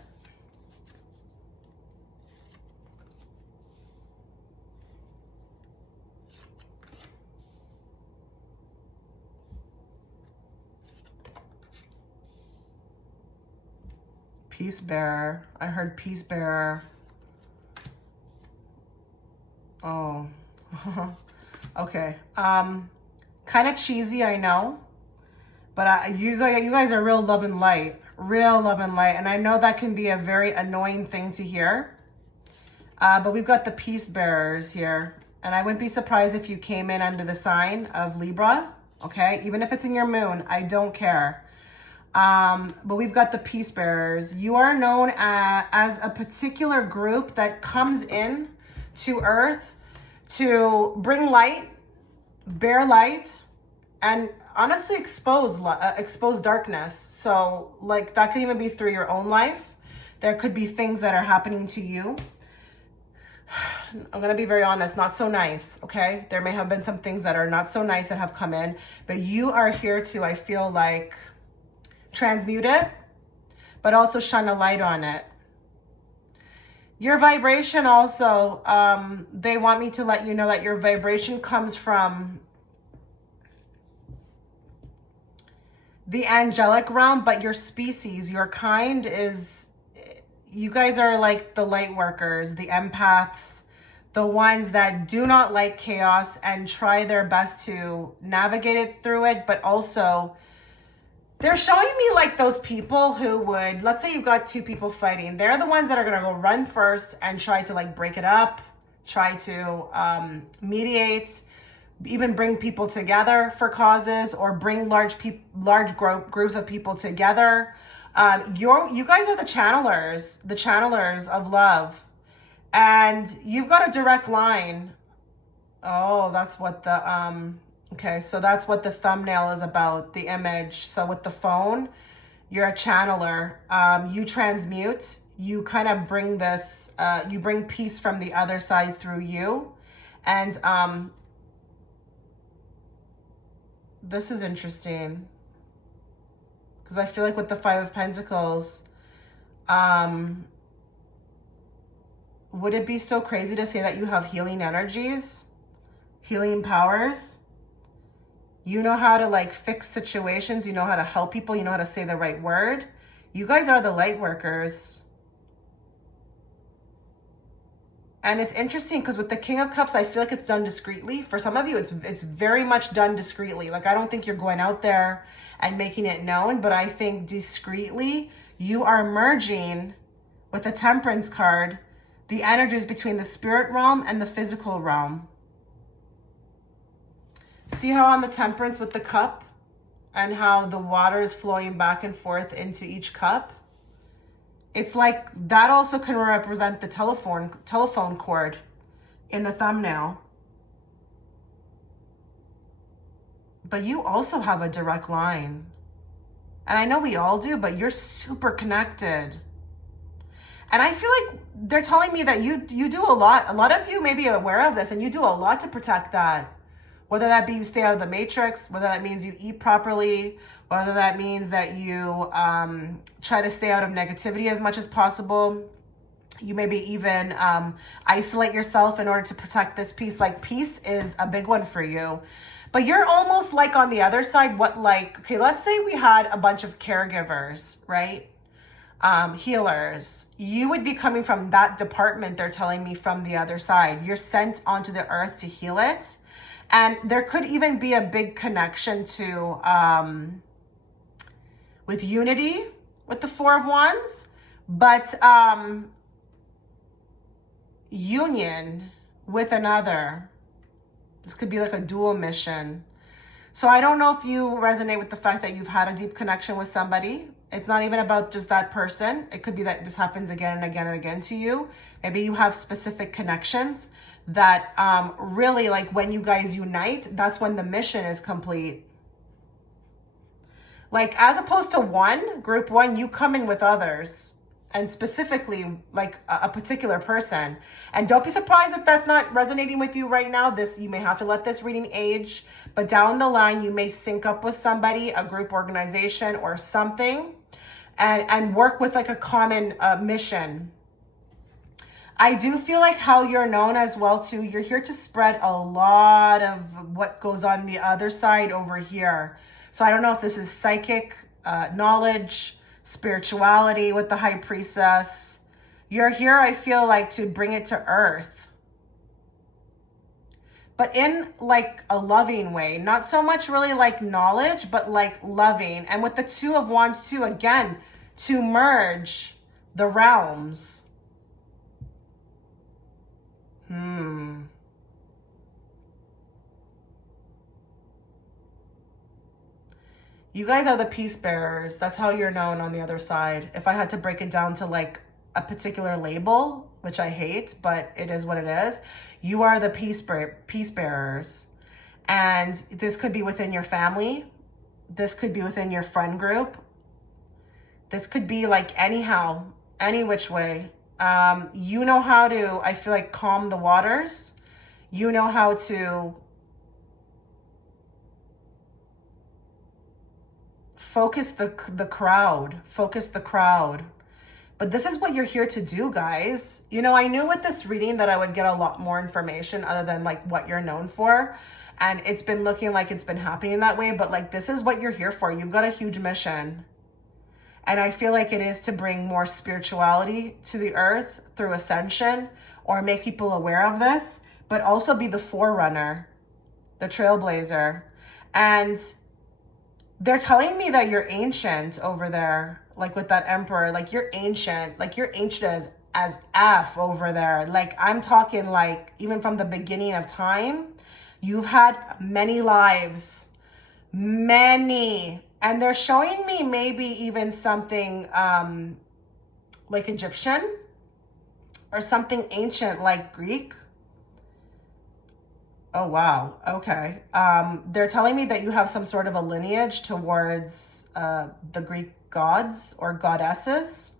Peace bearer. I heard peace bearer. Oh. Okay. Kind of cheesy, I know. But you guys are real love and light. Real love and light. And I know that can be a very annoying thing to hear. But we've got the peace bearers here. And I wouldn't be surprised if you came in under the sign of Libra. Okay? Even if it's in your moon. I don't care. But we've got the peace bearers. You are known as a particular group that comes in to Earth to bring light, bear light, and honestly expose darkness. So like that could even be through your own life. There could be things that are happening to you. I'm going to be very honest, not so nice, okay? There may have been some things that are not so nice that have come in, but you are here to, I feel like, transmute it, but also shine a light on it. Your vibration also, they want me to let you know that your vibration comes from the angelic realm, but your species, your kind is, you guys are like the light workers, the empaths, the ones that do not like chaos and try their best to navigate it through it, but also they're showing me like those people who would, let's say you've got 2 people fighting. They're the ones that are going to go run first and try to like break it up, try to mediate, even bring people together for causes, or bring large groups of people together. You guys are the channelers of love. And you've got a direct line. Oh, that's what the, okay, so that's what the thumbnail is about, the image. So with the phone, you're a channeler. You transmute, you kind of bring this, you bring peace from the other side through you. And this is interesting. Because I feel like with the 5 of Pentacles, would it be so crazy to say that you have healing energies, healing powers? You know how to like fix situations. You know how to help people. You know how to say the right word. You guys are the light workers. And it's interesting because with the King of Cups, I feel like it's done discreetly. For some of you, it's very much done discreetly. Like, I don't think you're going out there and making it known, but I think discreetly you are merging with the Temperance card the energies between the spirit realm and the physical realm. See how on the Temperance with the cup and how the water is flowing back and forth into each cup? It's like that also can represent the telephone cord in the thumbnail. But you also have a direct line. And I know we all do, but you're super connected. And I feel like they're telling me that you do a lot. A lot of you may be aware of this, and you do a lot to protect that. Whether that be you stay out of the matrix, whether that means you eat properly, whether that means that you try to stay out of negativity as much as possible. You maybe even isolate yourself in order to protect this piece. Like, peace is a big one for you. But you're almost like on the other side, okay, let's say we had a bunch of caregivers, right? Healers. You would be coming from that department, they're telling me, from the other side. You're sent onto the earth to heal it. And there could even be a big connection to, with unity, with the Four of Wands. But union with another. This could be like a dual mission. So I don't know if you resonate with the fact that you've had a deep connection with somebody. It's not even about just that person. It could be that this happens again and again and again to you. Maybe you have specific connections that really, like, when you guys unite, that's when the mission is complete. Like, as opposed to group one, you come in with others. And specifically, like, a particular person. And don't be surprised if that's not resonating with you right now. You may have to let this reading age. But down the line, you may sync up with somebody, a group, organization, or something. And work with, like, a common mission. I do feel like how you're known as well, too. You're here to spread a lot of what goes on the other side over here. So I don't know if this is psychic knowledge, spirituality with the High Priestess. You're here, I feel like, to bring it to earth. But in, like, a loving way. Not so much really like knowledge, but like loving. And with the Two of Wands too, again, to merge the realms. You guys are the peace bearers. That's how you're known on the other side. If I had to break it down to, like, a particular label, which I hate, but it is what it is, you are the peace bearers. And this could be within your family. This could be within your friend group. This could be, like, anyhow, any which way. You know how to, I feel like, calm the waters. You know how to focus the crowd. Focus the crowd. But this is what you're here to do, guys. You know, I knew with this reading that I would get a lot more information other than, like, what you're known for. And it's been looking like it's been happening that way. But, like, this is what you're here for. You've got a huge mission. And I feel like it is to bring more spirituality to the earth through ascension, or make people aware of this, but also be the forerunner, the trailblazer. And they're telling me that you're ancient over there, like with that emperor. Like, you're ancient. Like, you're ancient as F over there. Like, I'm talking, like, even from the beginning of time, you've had many lives. Many. And they're showing me maybe even something like Egyptian or something ancient like Greek. Oh, wow. Okay. They're telling me that you have some sort of a lineage towards the Greek gods or goddesses,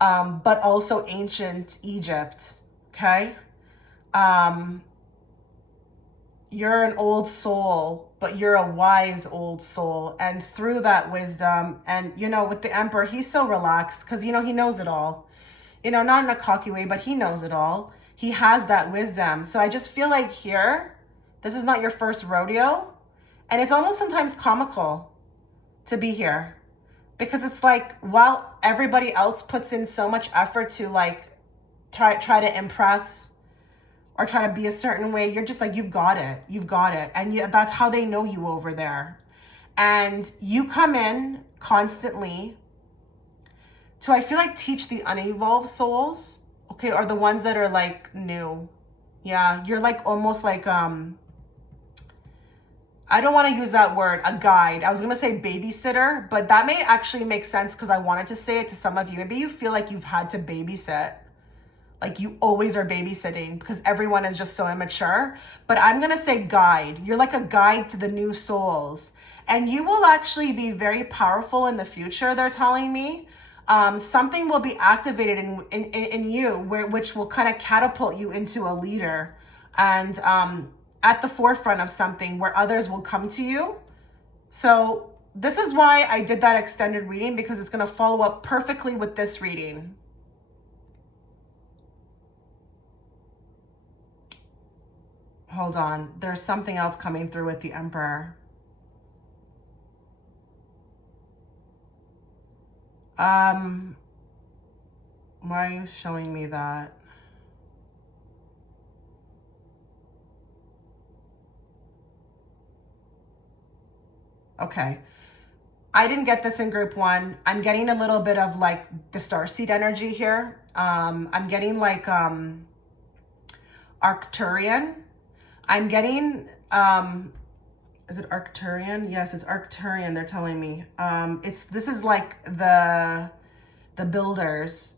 but also ancient Egypt. Okay. You're an old soul, but you're a wise old soul. And through that wisdom, and, you know, with the emperor, he's so relaxed because, you know, he knows it all. You know, not in a cocky way, but he knows it all. He has that wisdom. So I just feel like here, this is not your first rodeo. And it's almost sometimes comical to be here. Because it's like, while everybody else puts in so much effort to, like, try to impress or try to be a certain way, you're just like, you've got it. You've got it. And that's how they know you over there. And you come in constantly to, I feel like, teach the unevolved souls, okay, or the ones that are, like, new. Yeah, you're, like, almost like, I don't want to use that word, a guide. I was going to say babysitter, but that may actually make sense because I wanted to say it to some of you. Maybe you feel like you've had to babysit. Like you always are babysitting because everyone is just so immature. But I'm going to say guide. You're like a guide to the new souls. And you will actually be very powerful in the future, they're telling me. Something will be activated in you which will kind of catapult you into a leader and at the forefront of something where others will come to you. So this is why I did that extended reading, because it's going to follow up perfectly with this reading. Hold on. There's something else coming through with the Emperor. Why are you showing me that? Okay. I didn't get this in group 1. I'm getting a little bit of like the starseed energy here. I'm getting like Arcturian. I'm getting is it Arcturian? Yes, it's Arcturian, they're telling me. This is like the builders,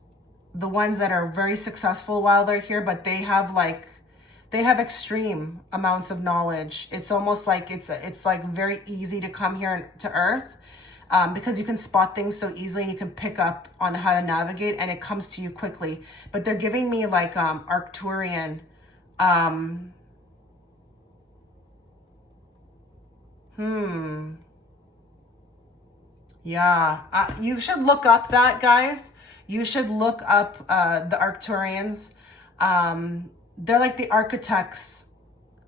the ones that are very successful while they're here, but they have extreme amounts of knowledge. It's almost like it's like very easy to come here to Earth because you can spot things so easily and you can pick up on how to navigate and it comes to you quickly. But they're giving me like Arcturian. Yeah, you should look up that, guys. You should look up the Arcturians. They're like the architects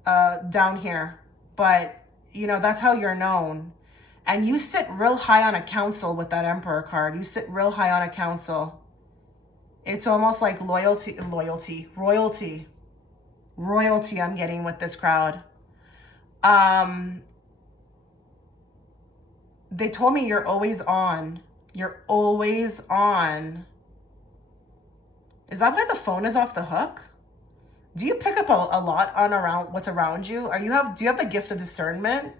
down here, but you know, that's how you're known. And you sit real high on a council with that Emperor card. You sit real high on a council. It's almost like royalty I'm getting with this crowd. They told me you're always on. You're always on. Is that why the phone is off the hook? Do you pick up a lot on around what's around you? Do you have the gift of discernment?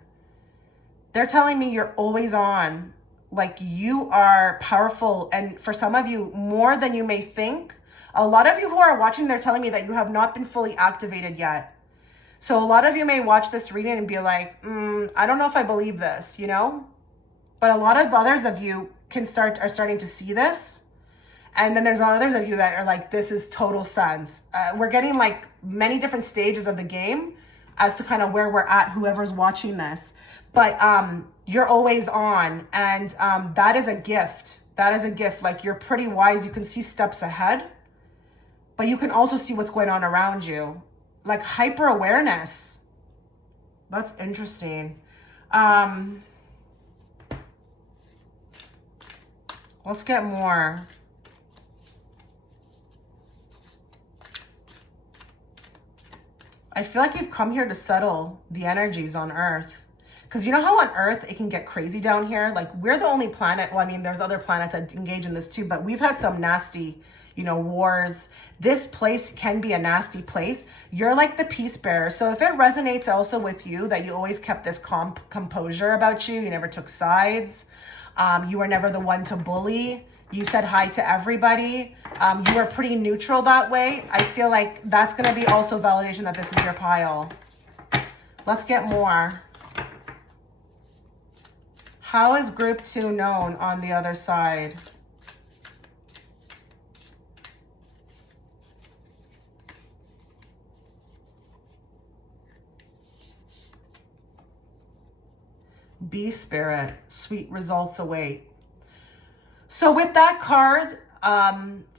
They're telling me you're always on. Like you are powerful, and for some of you, more than you may think. A lot of you who are watching, they're telling me that you have not been fully activated yet. So a lot of you may watch this reading and be like, I don't know if I believe this, you know? But a lot of others of you are starting to see this. And then there's others of you that are like, this is total sense. We're getting like many different stages of the game as to kind of where we're at, whoever's watching this. But you're always on. And that is a gift. That is a gift. Like you're pretty wise. You can see steps ahead. But you can also see what's going on around you. Like hyper awareness. That's interesting. Let's get more. I feel like you've come here to settle the energies on Earth. Because you know how on Earth it can get crazy down here? Like we're the only planet, well, I mean, there's other planets that engage in this too, but we've had some nasty, you know, wars. This place can be a nasty place. You're like the peace bearer. So if it resonates also with you that you always kept this composure about you, you never took sides, you were never the one to bully, you said hi to everybody, you were pretty neutral that way, I feel like that's going to be also validation that this is your pile. Let's get more. How is group 2 known on the other side? Be spirit, sweet results await. So with that card,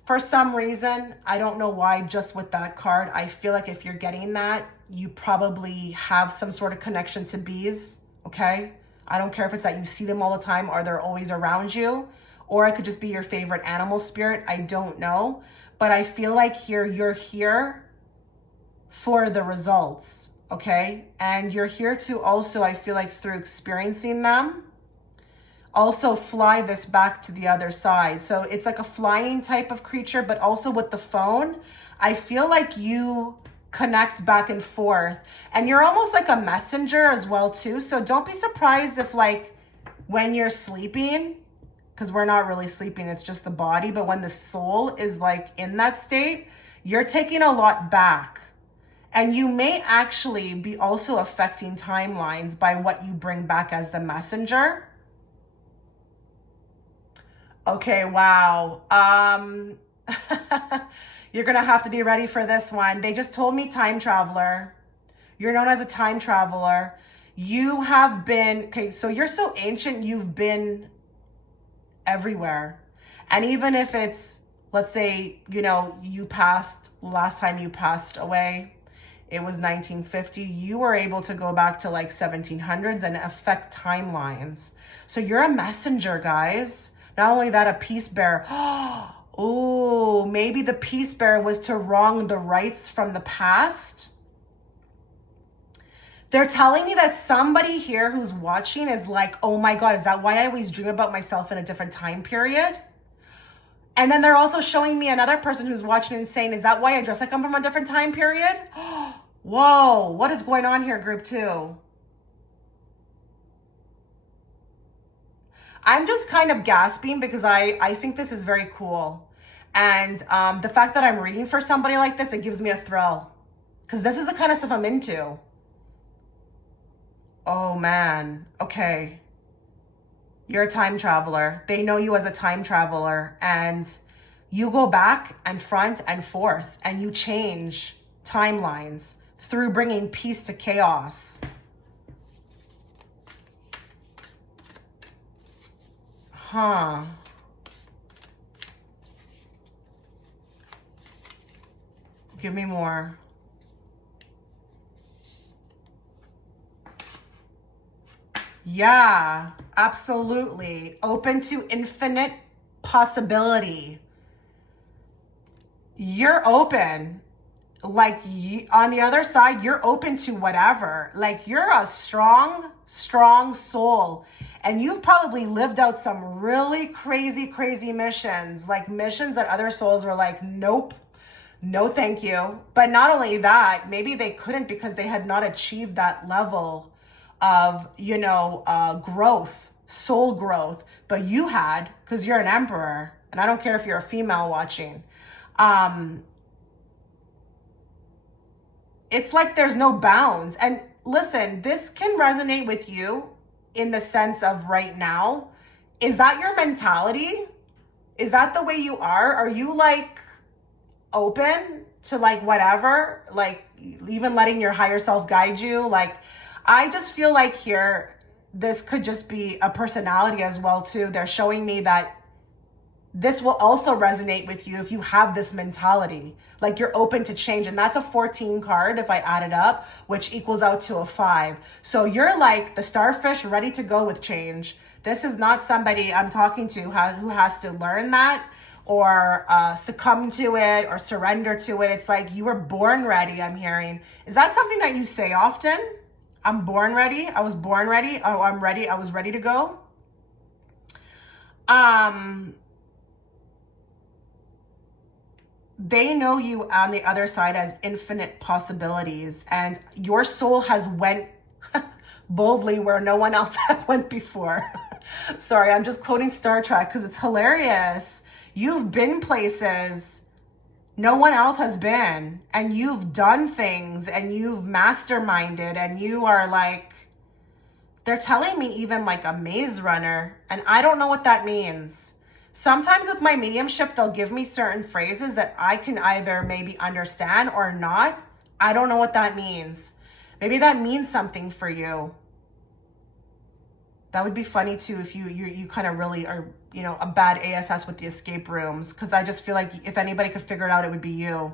for some reason, I don't know why, just with that card, I feel like if you're getting that, you probably have some sort of connection to bees, okay? I don't care if it's that you see them all the time or they're always around you, or it could just be your favorite animal spirit. I don't know. But I feel like here you're here for the results, okay? And you're here to also, I feel like through experiencing them, also fly this back to the other side. So it's like a flying type of creature, but also with the phone, I feel like you connect back and forth, and you're almost like a messenger as well too. So don't be surprised if like when you're sleeping, because we're not really sleeping, it's just the body, but when the soul is like in that state, You're taking a lot back. And you may actually be also affecting timelines by what you bring back as the messenger. Okay, wow. You're going to have to be ready for this one. They just told me time traveler. You're known as a time traveler. You have been, okay, so you're so ancient, you've been everywhere. And even if it's, let's say, you know, you passed, last time you passed away, it was 1950, you were able to go back to like 1700s and affect timelines. So you're a messenger, guys. Not only that, a peace bearer. Oh, maybe the peace bearer was to wrong the rights from the past. They're telling me that somebody here who's watching is like, oh my God, is that why I always dream about myself in a different time period? And then they're also showing me another person who's watching and saying, is that why I dress like I'm from a different time period? Whoa, what is going on here, group 2? I'm just kind of gasping because I think this is very cool. And the fact that I'm reading for somebody like this, it gives me a thrill. Because this is the kind of stuff I'm into. Oh man, okay. You're a time traveler. They know you as a time traveler. And you go back and front and forth. And you change timelines through bringing peace to chaos. Huh. Give me more. Yeah, absolutely. Open to infinite possibility. You're open. Like on the other side, you're open to whatever. Like you're a strong, strong soul. And you've probably lived out some really crazy, crazy missions. Like missions that other souls were like, nope, no thank you. But not only that, maybe they couldn't because they had not achieved that level of, you know, growth, soul growth. But you had, because you're an emperor. And I don't care if you're a female watching. It's like there's no bounds. And listen, this can resonate with you in the sense of right now. Is that your mentality? Is that the way you are? Are you like open to like whatever? Like even letting your higher self guide you? Like, I just feel like here, this could just be a personality as well too. They're showing me that this will also resonate with you if you have this mentality. Like you're open to change. And that's a 14 card if I add it up, which equals out to a 5. So you're like the starfish ready to go with change. This is not somebody I'm talking to who has to learn that or succumb to it or surrender to it. It's like you were born ready, I'm hearing. Is that something that you say often? I'm born ready. I was born ready. Oh, I'm ready. I was ready to go. They know you on the other side as infinite possibilities, and your soul has went boldly where no one else has went before. Sorry, I'm just quoting Star Trek because it's hilarious. You've been places no one else has been, and you've done things, and you've masterminded, and you are like, they're telling me even like a maze runner, and I don't know what that means. Sometimes with my mediumship, they'll give me certain phrases that I can either maybe understand or not. I don't know what that means. Maybe that means something for you. That would be funny too if you kind of really are, you know, a bad ASS with the escape rooms. Because I just feel like if anybody could figure it out, it would be you.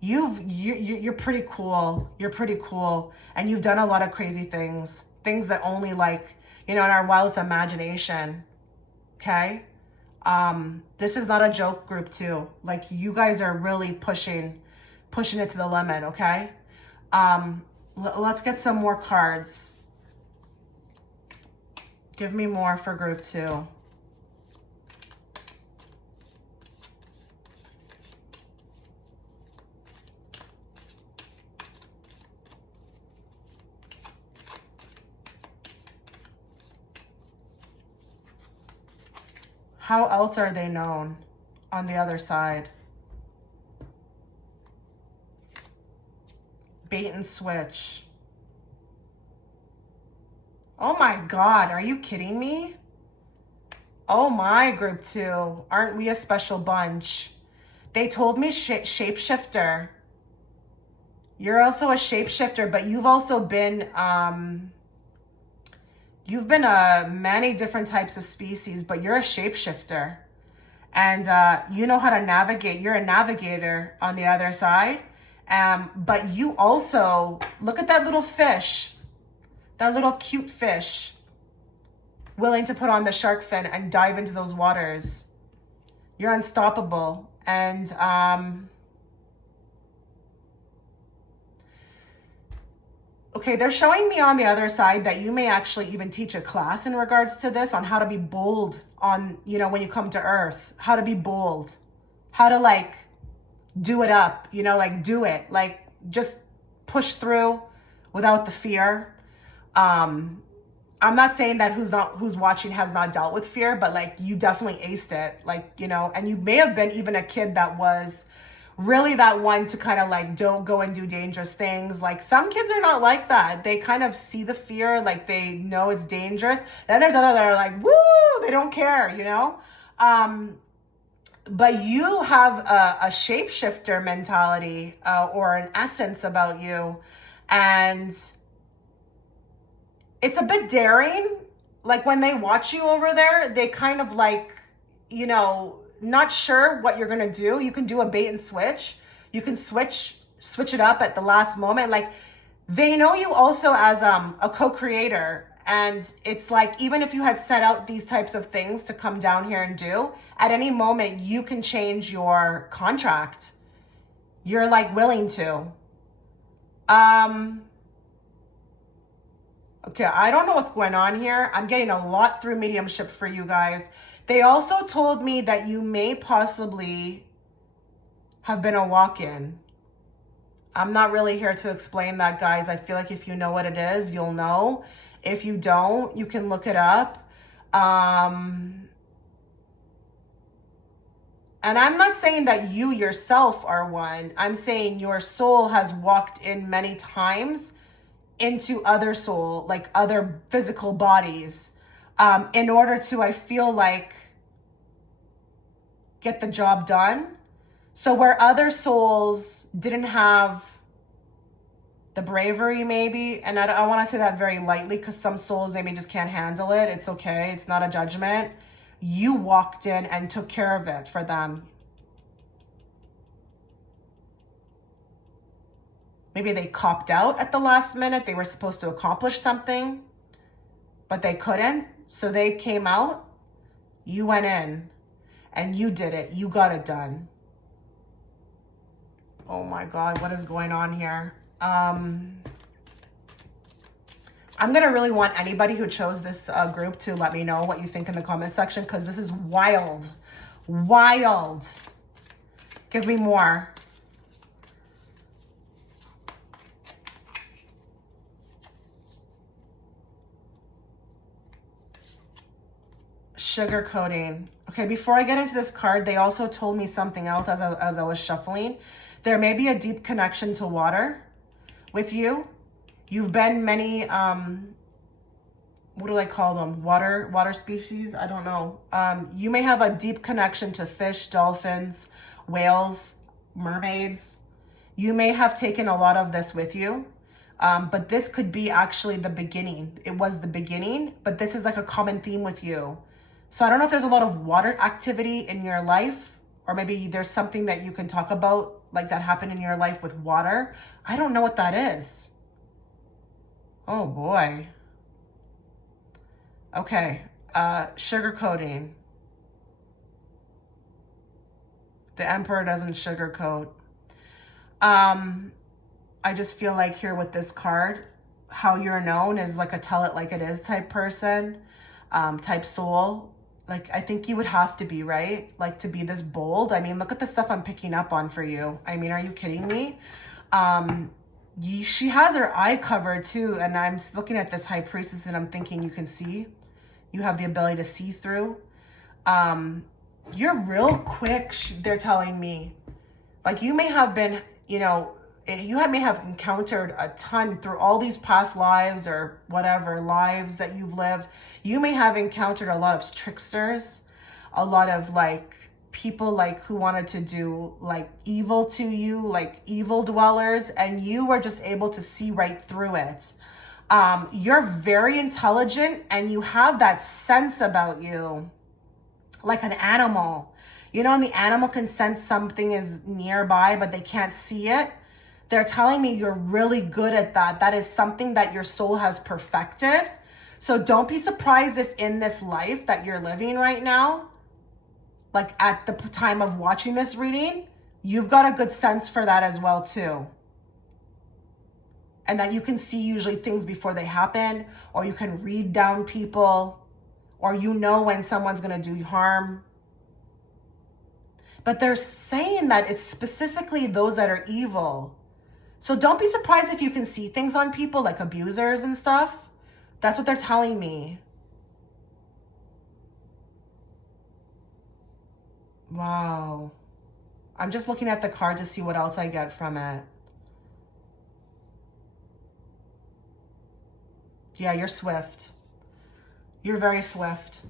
You're pretty cool. You're pretty cool. And you've done a lot of crazy things. Things that only like, you know, in our wildest imagination. Okay? This is not a joke, group 2. Like, you guys are really pushing it to the limit, okay? Let's get some more cards. Give me more for group 2. How else are they known on the other side? bait and switch. Oh my God, are you kidding me? Oh my, group 2, aren't we a special bunch? They told me shapeshifter. You're also a shapeshifter, but you've also been, you've been many different types of species, but you're a shapeshifter. And you know how to navigate. You're a navigator on the other side. But you also, look at that little fish, that little cute fish, willing to put on the shark fin and dive into those waters. You're unstoppable. And okay, they're showing me on the other side that you may actually even teach a class in regards to this, on how to be bold on, you know, when you come to Earth, how to be bold, how to like do it up, you know, like do it, like just push through without the fear. I'm not saying that who's watching has not dealt with fear, but like you definitely aced it, like, you know, and you may have been even a kid that was really that one to kind of like, don't go and do dangerous things. Like some kids are not like that. They kind of see the fear, like they know it's dangerous. Then there's others that are like, woo, they don't care, you know? But you have a shapeshifter mentality or an essence about you. And it's a bit daring. Like when they watch you over there, they kind of like, you know, not sure what you're gonna do. You can do a bait and switch. You can switch it up at the last moment. Like they know you also as a co-creator. And it's like, even if you had set out these types of things to come down here and do, at any moment you can change your contract. You're like willing to. Okay, I don't know what's going on here. I'm getting a lot through mediumship for you guys. They also told me that you may possibly have been a walk-in. I'm not really here to explain that, guys. I feel like if you know what it is, you'll know. If you don't, you can look it up. And I'm not saying that you yourself are one. I'm saying your soul has walked in many times into other soul, like other physical bodies, in order to, I feel like, get the job done. So where other souls didn't have the bravery, maybe, and I want to say that very lightly because some souls maybe just can't handle it. It's okay. It's not a judgment. You walked in and took care of it for them. Maybe they copped out at the last minute. They were supposed to accomplish something, but they couldn't. So they came out. You went in and you did it. You got it done. Oh my God, what is going on here? I'm going to really want anybody who chose this group to let me know what you think in the comment section, because this is wild. Wild. Give me more. Sugarcoating. Okay, before I get into this card, they also told me something else as I was shuffling. There may be a deep connection to water with you. You've been many, what do I call them? Water species? I don't know. You may have a deep connection to fish, dolphins, whales, mermaids. You may have taken a lot of this with you. But this could be actually the beginning. It was the beginning, but this is like a common theme with you. So I don't know if there's a lot of water activity in your life, or maybe there's something that you can talk about like that happened in your life with water. I don't know what that is. Oh boy. Okay. Sugarcoating. The Emperor doesn't sugarcoat. I just feel like here with this card, how you're known is like a tell it like it is type person, type soul. Like, I think you would have to be, right? Like, to be this bold. I mean, look at the stuff I'm picking up on for you. I mean, are you kidding me? She has her eye covered too. And I'm looking at this High Priestess and I'm thinking you can see. You have the ability to see through. You're real quick, they're telling me. Like, you may have been, you know, you may have encountered a ton through all these past lives or whatever lives that you've lived. You may have encountered a lot of tricksters, a lot of like people like who wanted to do like evil to you, like evil dwellers, and you were just able to see right through it. You're very intelligent and you have that sense about you, like an animal. You know, when the animal can sense something is nearby, but they can't see it. They're telling me you're really good at that. That is something that your soul has perfected. So don't be surprised if in this life that you're living right now, like at the time of watching this reading, you've got a good sense for that as well too. And that you can see usually things before they happen, or you can read down people, or you know when someone's going to do harm. But they're saying that it's specifically those that are evil. So don't be surprised if you can see things on people like abusers and stuff. That's what they're telling me. Wow. I'm just looking at the card to see what else I get from it. Yeah, you're swift. You're very swift.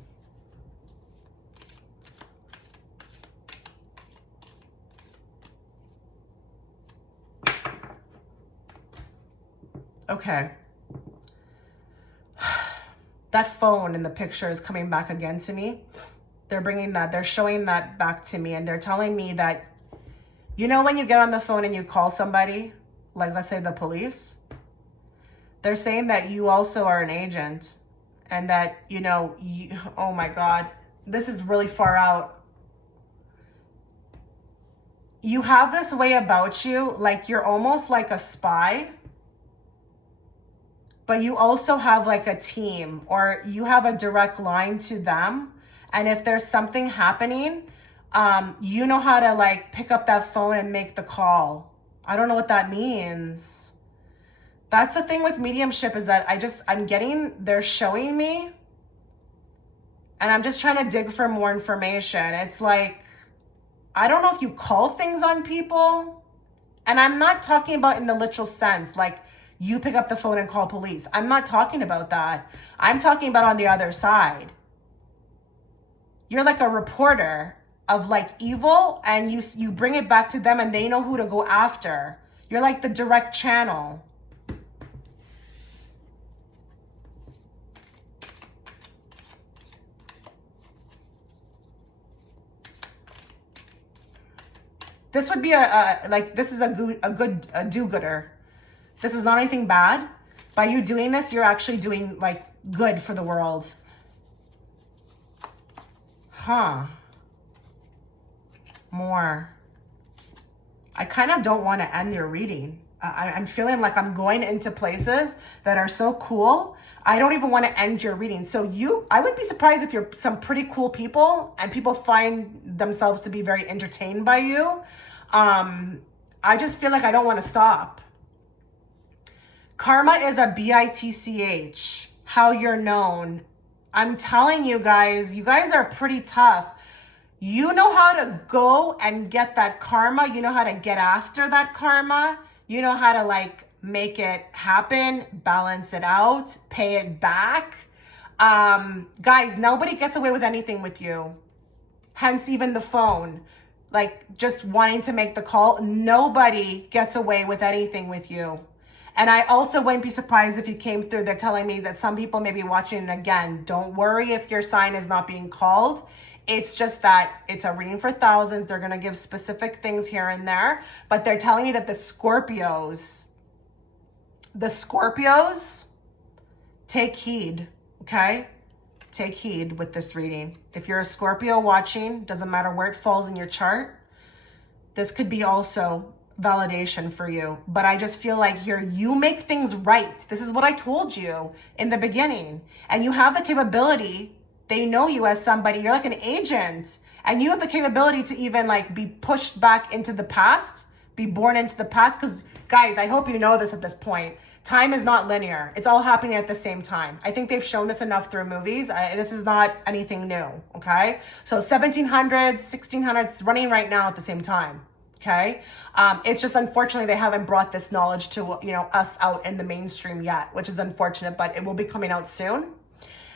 Okay. That phone in the picture is coming back again to me. They're showing that back to me, and they're telling me that, you know, when you get on the phone and you call somebody, like let's say the police, they're saying that you also are an agent, and that, you know, oh my God, this is really far out. You have this way about you, like you're almost like a spy, but you also have like a team, or you have a direct line to them. And if there's something happening, you know how to like pick up that phone and make the call. I don't know what that means. That's the thing with mediumship, is that they're showing me, and I'm just trying to dig for more information. It's like, I don't know if you call things on people, and I'm not talking about in the literal sense, like you pick up the phone and call police. I'm not talking about that. I'm talking about on the other side. You're like a reporter of like evil, and you bring it back to them, and they know who to go after. You're like the direct channel. This would be this is a good do-gooder. This is not anything bad. By you doing this, you're actually doing like good for the world. Huh. More. I kind of don't want to end your reading. I'm feeling like I'm going into places that are so cool. I don't even want to end your reading. So I wouldn't be surprised if you're some pretty cool people and people find themselves to be very entertained by you. I just feel like I don't want to stop. Karma is a bitch, how you're known. I'm telling you guys are pretty tough. You know how to go and get that karma. You know how to get after that karma. You know how to like make it happen, balance it out, pay it back. Guys, nobody gets away with anything with you. Hence even the phone, like just wanting to make the call. Nobody gets away with anything with you. And I also wouldn't be surprised if you came through. They're telling me that some people may be watching it again. Don't worry if your sign is not being called. It's just that it's a reading for thousands. They're going to give specific things here and there. But they're telling me that the Scorpios, take heed, okay? Take heed with this reading. If you're a Scorpio watching, doesn't matter where it falls in your chart, this could be also validation for you. But I just feel like here, you make things right. This is what I told you in the beginning. And you have the capability. They know you as somebody. You're like an agent. And you have the capability to even like be pushed back into the past, be born into the past. Because guys, I hope you know this at this point. Time is not linear. It's all happening at the same time. I think they've shown this enough through movies. This is not anything new, okay? So 1700s, 1600s, it's running right now at the same time, Okay. It's just unfortunately they haven't brought this knowledge to, you know, us out in the mainstream yet, which is unfortunate, but it will be coming out soon.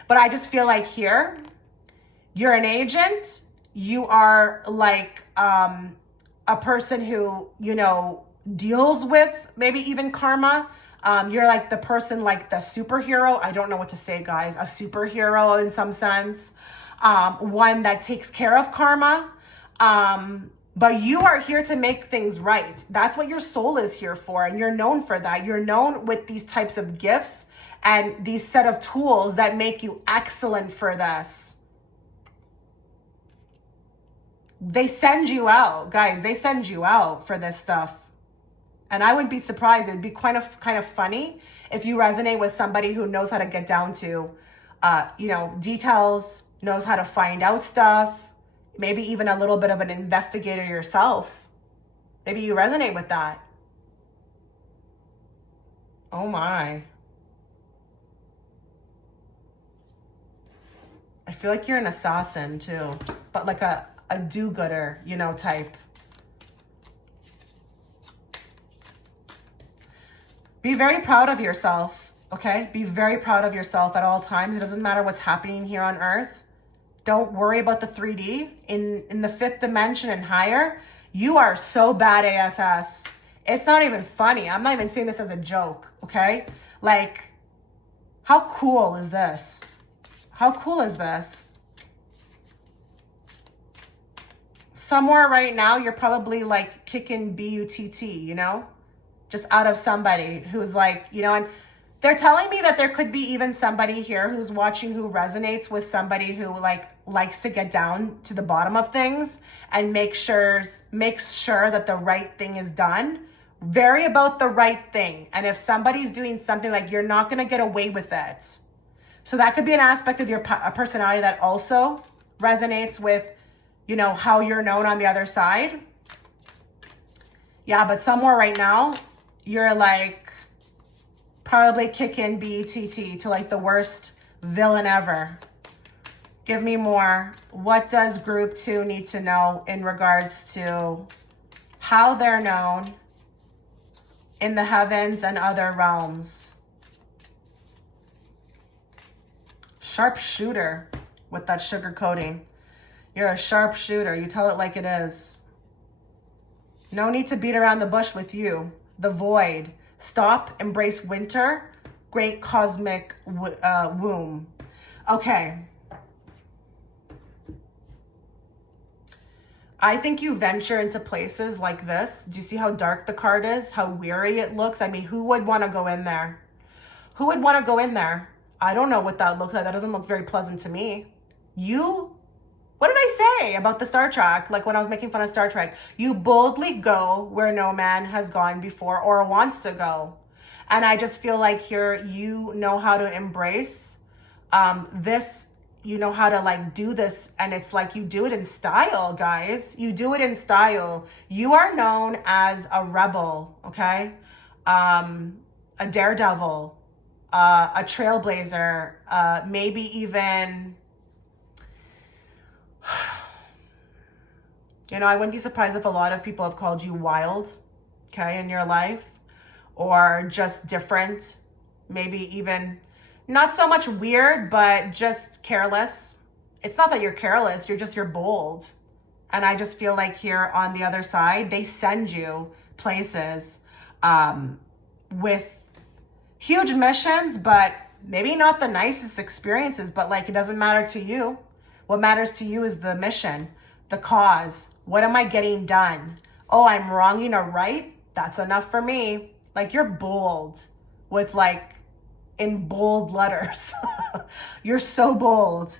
But I just feel like here, you're an agent. You are like a person who, you know, deals with maybe even karma. You're like the person, like the superhero. I don't know what to say, guys. A superhero in some sense. One that takes care of karma. But you are here to make things right. That's what your soul is here for. And you're known for that. You're known with these types of gifts and these set of tools that make you excellent for this. They send you out, guys. They send you out for this stuff. And I wouldn't be surprised. It'd be kind of funny if you resonate with somebody who knows how to get down to, you know, details, knows how to find out stuff, maybe even a little bit of an investigator yourself. Maybe you resonate with that. Oh my. I feel like you're an assassin too, but like a do-gooder, you know, type. Be very proud of yourself, okay? Be very proud of yourself at all times. It doesn't matter what's happening here on Earth. Don't worry about the 3D. In the 5th dimension and higher, you are so bad ASS. It's not even funny. I'm not even saying this as a joke, okay? Like, how cool is this? How cool is this? Somewhere right now, you're probably like kicking BUTT, you know? Just out of somebody who's like, you know, and they're telling me that there could be even somebody here who's watching who resonates with somebody who like likes to get down to the bottom of things and makes sure that the right thing is done. Very about the right thing. And if somebody's doing something, like, you're not going to get away with it. So that could be an aspect of your personality that also resonates with, you know, how you're known on the other side. Yeah, but somewhere right now, you're like probably kicking BETT to like the worst villain ever. Give me more. What does group 2 need to know in regards to how they're known in the heavens and other realms? Sharpshooter with that sugar coating. You're a sharpshooter. You tell it like it is. No need to beat around the bush with you. The void. Stop, embrace winter. Great cosmic womb. Okay. I think you venture into places like this. Do you see how dark the card is? How weary it looks? I mean, who would want to go in there? Who would want to go in there? I don't know what that looks like. That doesn't look very pleasant to me. You... What did I say about the Star Trek? Like when I was making fun of Star Trek, you boldly go where no man has gone before or wants to go. And I just feel like here you know how to embrace this, you know how to like do this. And it's like you do it in style, guys. You do it in style. You are known as a rebel, okay? A daredevil, a trailblazer, maybe even... You know, I wouldn't be surprised if a lot of people have called you wild, okay, in your life, or just different, maybe even not so much weird, but just careless. It's not that you're careless, you're bold. And I just feel like here on the other side, they send you places with huge missions, but maybe not the nicest experiences, but like it doesn't matter to you. What matters to you is the mission, the cause. What am I getting done? Oh, I'm wronging a right? That's enough for me. Like, you're bold with like in bold letters. You're so bold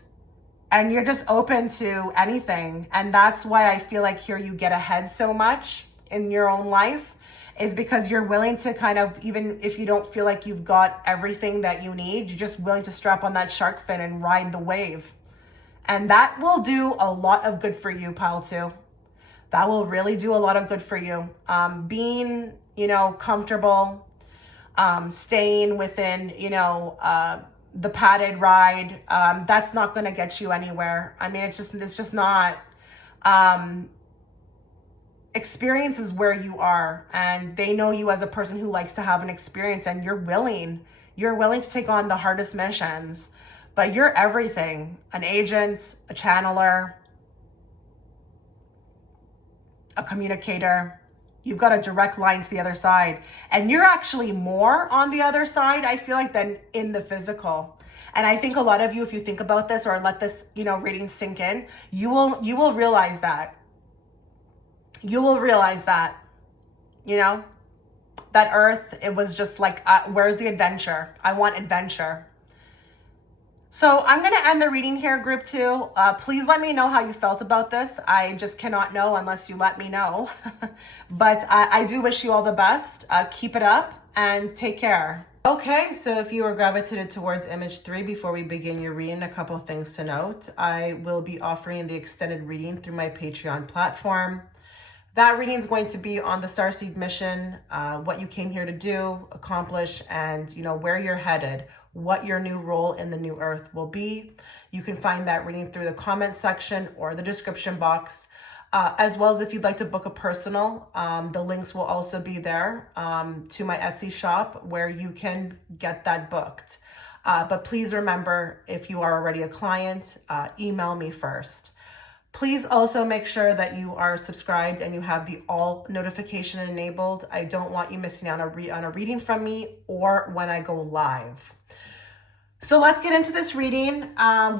and you're just open to anything. And that's why I feel like here you get ahead so much in your own life, is because you're willing to kind of, even if you don't feel like you've got everything that you need, you're just willing to strap on that shark fin and ride the wave. And that will do a lot of good for you, pal, too. That will really do a lot of good for you. Being, you know, comfortable, staying within, you know, the padded ride, that's not going to get you anywhere. I mean, it's just not. experience is where you are, and they know you as a person who likes to have an experience, and you're willing to take on the hardest missions, but you're everything: an agent, a channeler, a communicator. You've got a direct line to the other side, and you're actually more on the other side, I feel like, than in the physical. And I think a lot of you, if you think about this or let this, reading sink in, you will realize that. You will realize that, that Earth, it was just like, where's the adventure? I want adventure. So I'm going to end the reading here, group 2. Please let me know how you felt about this. I just cannot know unless you let me know. But I do wish you all the best. Keep it up and take care. Okay, so if you are gravitated towards image 3, before we begin your reading, a couple of things to note. I will be offering the extended reading through my Patreon platform. That reading is going to be on the Starseed mission, what you came here to do, accomplish, and where you're headed, what your new role in the new earth will be. You can find that reading through the comment section or the description box, as well as if you'd like to book a personal, the links will also be there to my Etsy shop where you can get that booked. But please remember, if you are already a client, email me first. Please also make sure that you are subscribed and you have the all notification enabled. I don't want you missing out on a reading from me or when I go live. So let's get into this reading.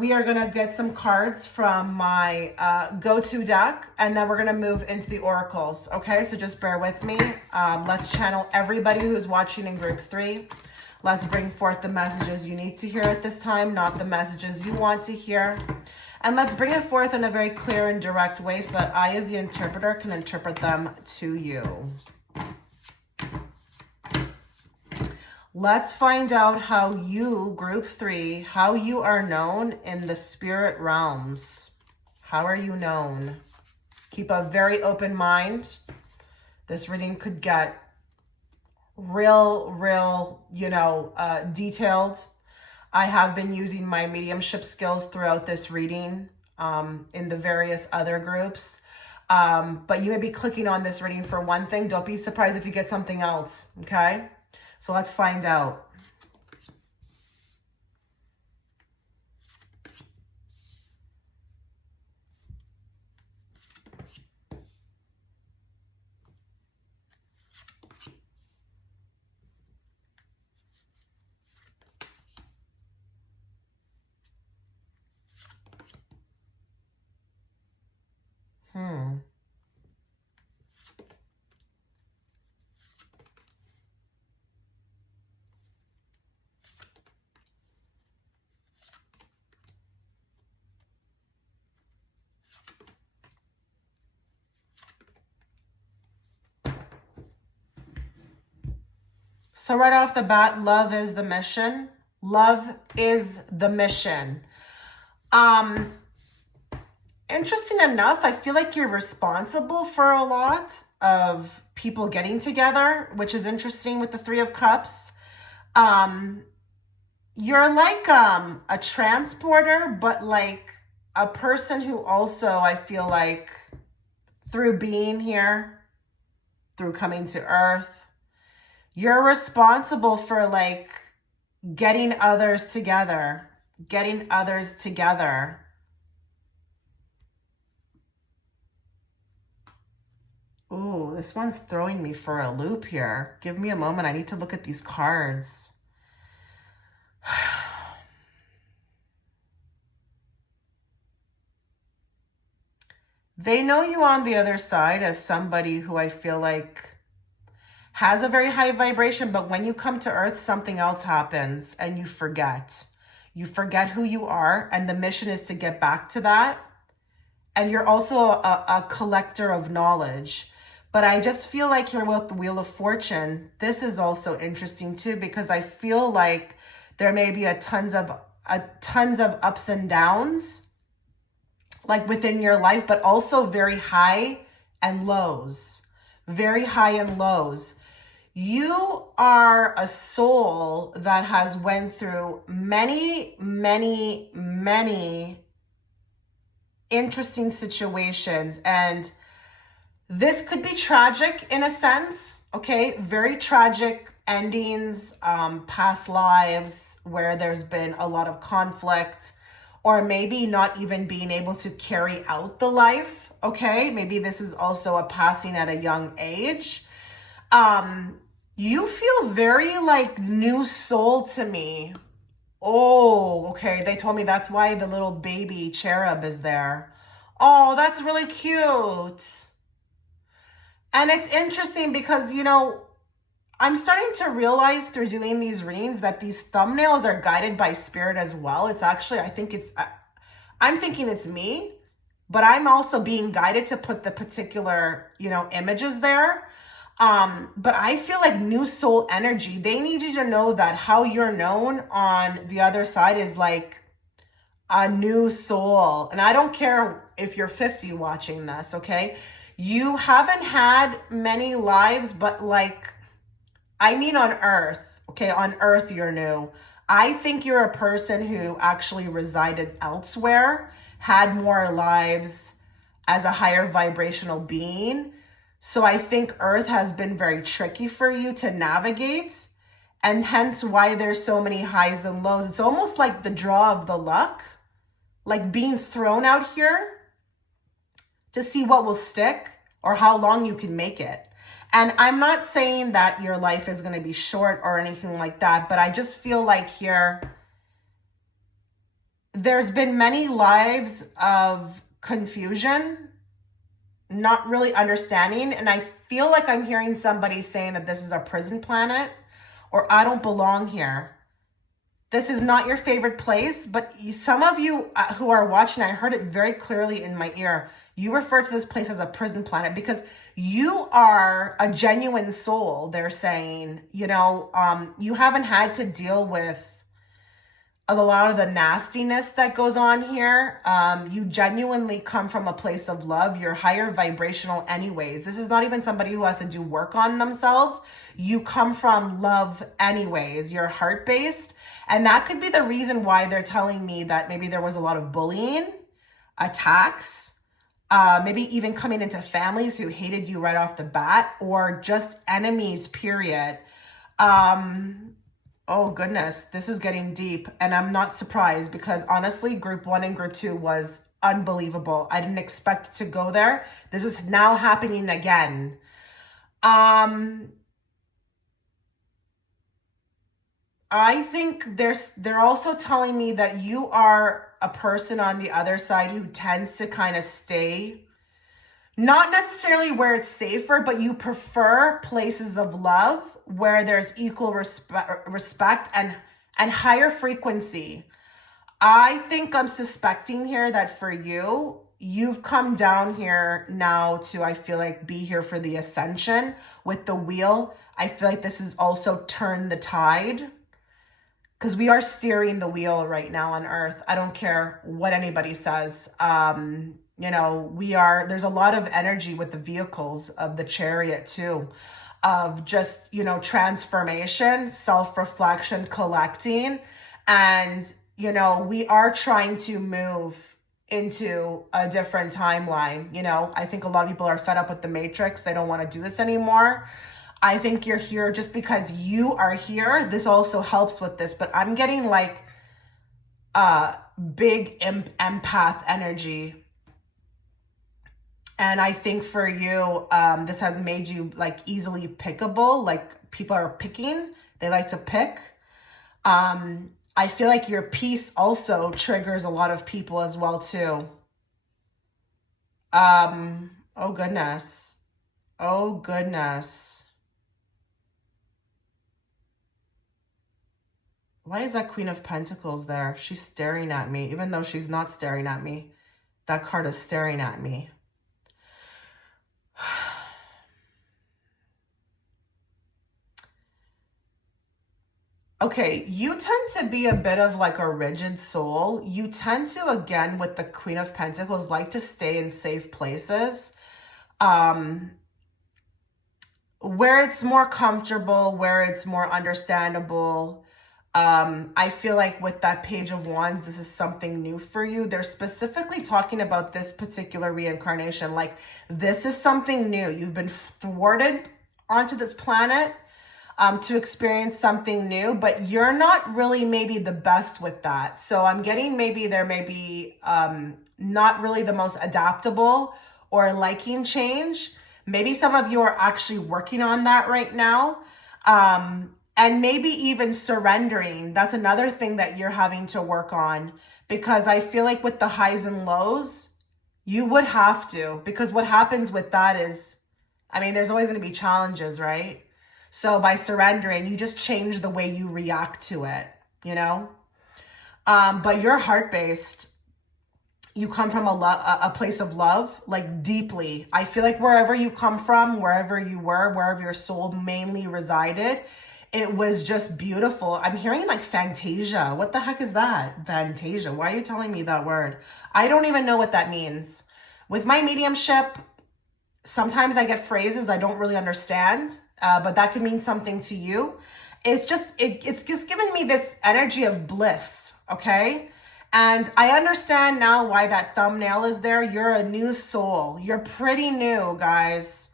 We are going to get some cards from my go-to deck, and then we're going to move into the oracles. Okay, so just bear with me. Let's channel everybody who's watching in group 3. Let's bring forth the messages you need to hear at this time, not the messages you want to hear. And let's bring it forth in a very clear and direct way so that I, as the interpreter, can interpret them to you. Let's find out how you, group 3, how you are known in the spirit realms. How are you known? Keep a very open mind. This reading could get real, detailed. I have been using my mediumship skills throughout this reading in the various other groups. But you may be clicking on this reading for one thing. Don't be surprised if you get something else, okay? So let's find out. So right off the bat, love is the mission. Love is the mission. Interesting enough, I feel like you're responsible for a lot of people getting together, which is interesting with the 3 of Cups. You're like a transporter, but like a person who also, I feel like, through being here, through coming to Earth, you're responsible for like getting others together, Ooh, this one's throwing me for a loop here. Give me a moment. I need to look at these cards. They know you on the other side as somebody who I feel like has a very high vibration, but when you come to Earth, something else happens and you forget. You forget who you are, and the mission is to get back to that. And you're also a collector of knowledge. But I just feel like here with the Wheel of Fortune, this is also interesting too, because I feel like there may be tons of ups and downs, like within your life, but also very high and lows. Very high and lows. You are a soul that has went through many interesting situations, and This could be tragic in a sense, okay? Very tragic endings, past lives where there's been a lot of conflict, or maybe not even being able to carry out the life, okay? Maybe this is also a passing at a young age. You feel very like new soul to me. Oh, okay. They told me that's why the little baby cherub is there. Oh, that's really cute. And it's interesting because, you know, I'm starting to realize through doing these readings that these thumbnails are guided by spirit as well. It's actually, I'm thinking it's me, but I'm also being guided to put the particular, you know, images there. But I feel like new soul energy, they need you to know that how you're known on the other side is like a new soul. And I don't care if you're 50 watching this, okay? You haven't had many lives, but like, I mean on earth, okay? On earth, you're new. I think you're a person who actually resided elsewhere, had more lives as a higher vibrational being. So I think earth has been very tricky for you to navigate, and hence why there's so many highs and lows. It's almost like the draw of the luck, like being thrown out here to see what will stick or how long you can make it. And I'm not saying that your life is going to be short or anything like that, but I just feel like here, there's been many lives of confusion, not really understanding. And I feel like I'm hearing somebody saying that this is a prison planet or I don't belong here. This is not your favorite place, but some of you who are watching, I heard it very clearly in my ear. You refer to this place as a prison planet because you are a genuine soul. They're saying, you know, you haven't had to deal with a lot of the nastiness that goes on here. You genuinely come from a place of love. You're higher vibrational anyways. This is not even somebody who has to do work on themselves. You come from love anyways. You're heart-based. And that could be the reason why they're telling me that maybe there was a lot of bullying, attacks, maybe even coming into families who hated you right off the bat, or just enemies, period. Oh goodness, this is getting deep, and I'm not surprised because honestly, group 1 and group 2 was unbelievable. I didn't expect to go there. This is now happening again. I think they're also telling me that you are a person on the other side who tends to kind of stay, not necessarily where it's safer, but you prefer places of love where there's equal respect and higher frequency. I think I'm suspecting here that for you, you've come down here now to, I feel like, be here for the ascension with the wheel. I feel like this is also turn the tide, because we are steering the wheel right now on earth. I don't care what anybody says. You know, there's a lot of energy with the vehicles of the chariot too, of just, you know, transformation, self-reflection, collecting. And, you know, we are trying to move into a different timeline. You know, I think a lot of people are fed up with the Matrix. They don't want to do this anymore. I think you're here just because you are here. This also helps with this, but I'm getting like big empath energy. And I think for you, this has made you like easily pickable. Like people are picking, they like to pick. I feel like your peace also triggers a lot of people as well too. Oh goodness. Oh goodness. Why is that Queen of Pentacles there? She's staring at me, even though she's not staring at me. That card is staring at me. Okay, you tend to be a bit of like a rigid soul. You tend to, again, with the Queen of Pentacles, like to stay in safe places. Where it's more comfortable, where it's more understandable. I feel like with that Page of Wands, this is something new for you. They're specifically talking about this particular reincarnation. Like, this is something new. You've been thwarted onto this planet to experience something new, but you're not really maybe the best with that. So I'm getting maybe there may be not really the most adaptable or liking change. Maybe some of you are actually working on that right now. And maybe even surrendering. That's another thing that you're having to work on, because I feel like with the highs and lows, you would have to, because what happens with that is, I mean, there's always going to be challenges, right? So by surrendering, you just change the way you react to it, you know? But you're heart-based. You come from a place of love, like deeply. I feel like wherever you come from, wherever you were, wherever your soul mainly resided, it was just beautiful. I'm hearing like Fantasia. What the heck is that? Fantasia. Why are you telling me that word? I don't even know what that means. With my mediumship, sometimes I get phrases I don't really understand, but that could mean something to you. It's just giving me this energy of bliss, okay? And I understand now why that thumbnail is there. You're a new soul. You're pretty new, guys.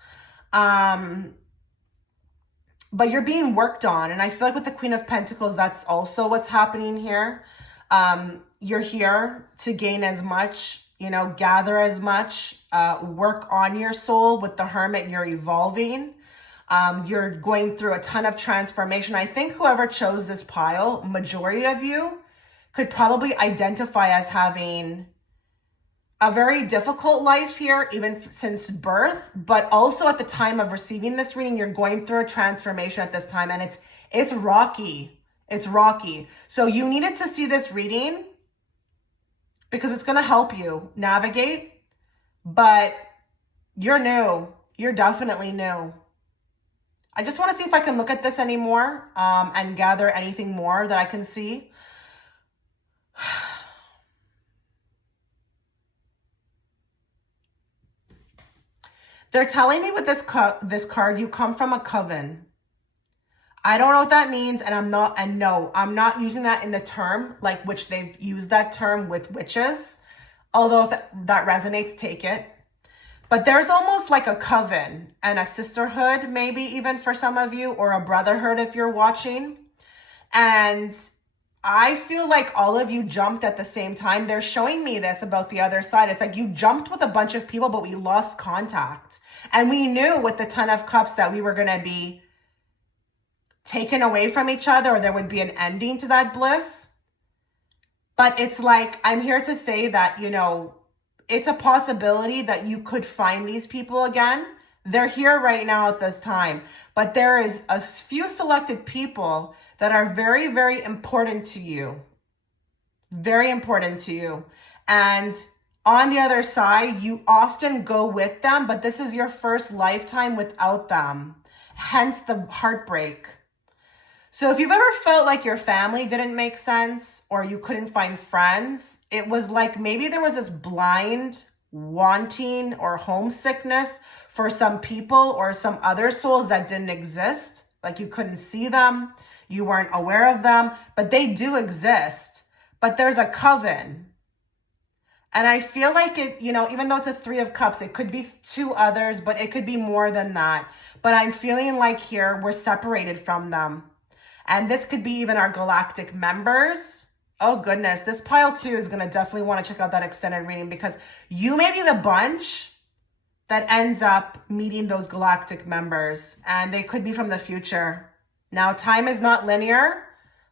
But you're being worked on. And I feel like with the Queen of Pentacles, that's also what's happening here. You're here to gain as much, you know, gather as much, work on your soul. With the Hermit, you're evolving. You're going through a ton of transformation. I think whoever chose this pile, majority of you, could probably identify as having a very difficult life here, even since birth, but also at the time of receiving this reading, you're going through a transformation at this time, and it's rocky. It's rocky. So you needed to see this reading because it's going to help you navigate, but you're new. You're definitely new. I just want to see if I can look at this anymore and gather anything more that I can see. They're telling me with this card, you come from a coven. I don't know what that means, and no, I'm not using that in the term, like which they've used that term with witches. Although if that resonates, take it. But there's almost like a coven and a sisterhood, maybe even for some of you, or a brotherhood if you're watching. And I feel like all of you jumped at the same time. They're showing me this about the other side. It's like you jumped with a bunch of people, but we lost contact. And we knew with the Ten of Cups that we were going to be taken away from each other, or there would be an ending to that bliss. But it's like, I'm here to say that, you know, it's a possibility that you could find these people again. They're here right now at this time. But there is a few selected people that are very, very important to you. Very important to you. And on the other side, you often go with them, but this is your first lifetime without them. Hence the heartbreak. So if you've ever felt like your family didn't make sense or you couldn't find friends, it was like maybe there was this blind wanting or homesickness for some people or some other souls that didn't exist. Like you couldn't see them, you weren't aware of them, but they do exist. But there's a coven. And I feel like it, you know, even though it's a Three of Cups, it could be two others, but it could be more than that. But I'm feeling like here we're separated from them. And this could be even our galactic members. Oh goodness, this pile too is going to definitely want to check out that extended reading, because you may be the bunch that ends up meeting those galactic members, and they could be from the future. Now, time is not linear,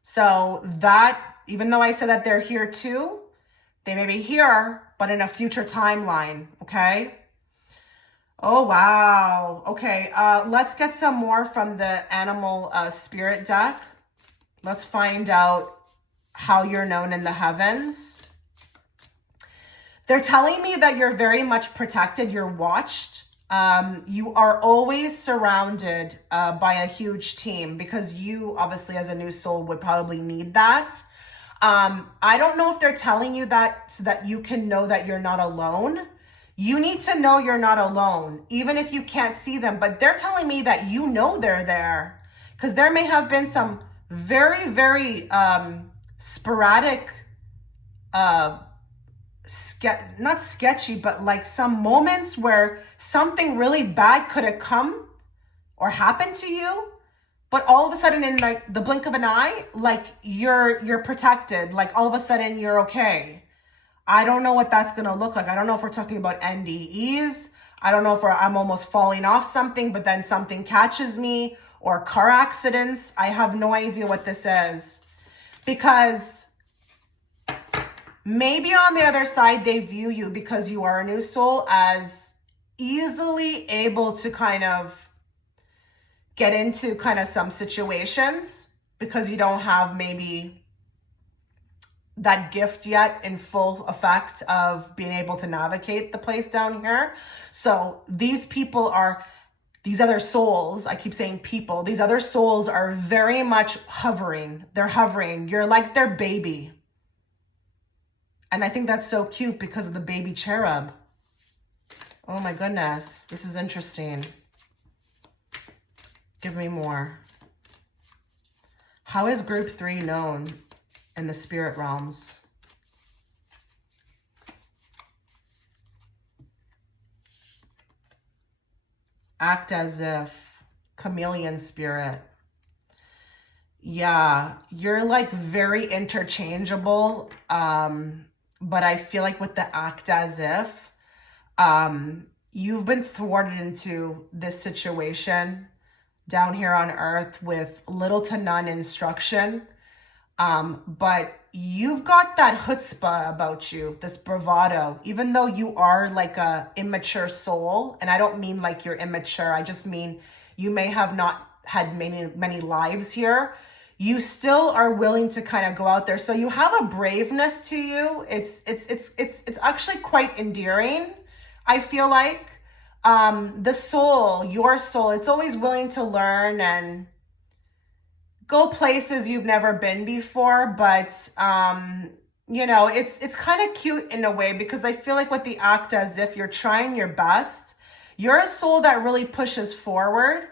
so that, even though I said that they're here too, they may be here, but in a future timeline, okay? Oh, wow. Okay, let's get some more from the Animal Spirit deck. Let's find out how you're known in the heavens. They're telling me that you're very much protected. You're watched. You are always surrounded by a huge team, because you, obviously, as a new soul, would probably need that. I don't know if they're telling you that so that you can know that you're not alone. You need to know you're not alone, even if you can't see them. But they're telling me that you know they're there, because there may have been some very, very sporadic, not sketchy, but like some moments where something really bad could have come or happened to you, but all of a sudden in like the blink of an eye, like you're protected, like all of a sudden you're okay. I don't know what that's going to look like. I don't know if we're talking about NDEs. I don't know if I'm almost falling off something, but then something catches me, or car accidents. I have no idea what this is, because maybe on the other side, they view you, because you are a new soul, as easily able to kind of get into kind of some situations, because you don't have maybe that gift yet in full effect of being able to navigate the place down here. So these people are, these other souls, I keep saying people, these other souls are very much hovering. They're hovering. You're like their baby. And I think that's so cute because of the baby cherub. Oh my goodness. This is interesting. Give me more. How is group 3 known in the spirit realms? Act as if. Chameleon spirit. Yeah, you're like very interchangeable. But I feel like with the act as if, you've been thwarted into this situation down here on earth with little to none instruction. But you've got that chutzpah about you, this bravado, even though you are like a immature soul. And I don't mean like you're immature. I just mean you may have not had many lives here. You still are willing to kind of go out there. So you have a braveness to you. It's actually quite endearing. I feel like, the soul, your soul, it's always willing to learn and go places you've never been before, but you know, it's kind of cute in a way, because I feel like with the act as if, you're trying your best. You're a soul that really pushes forward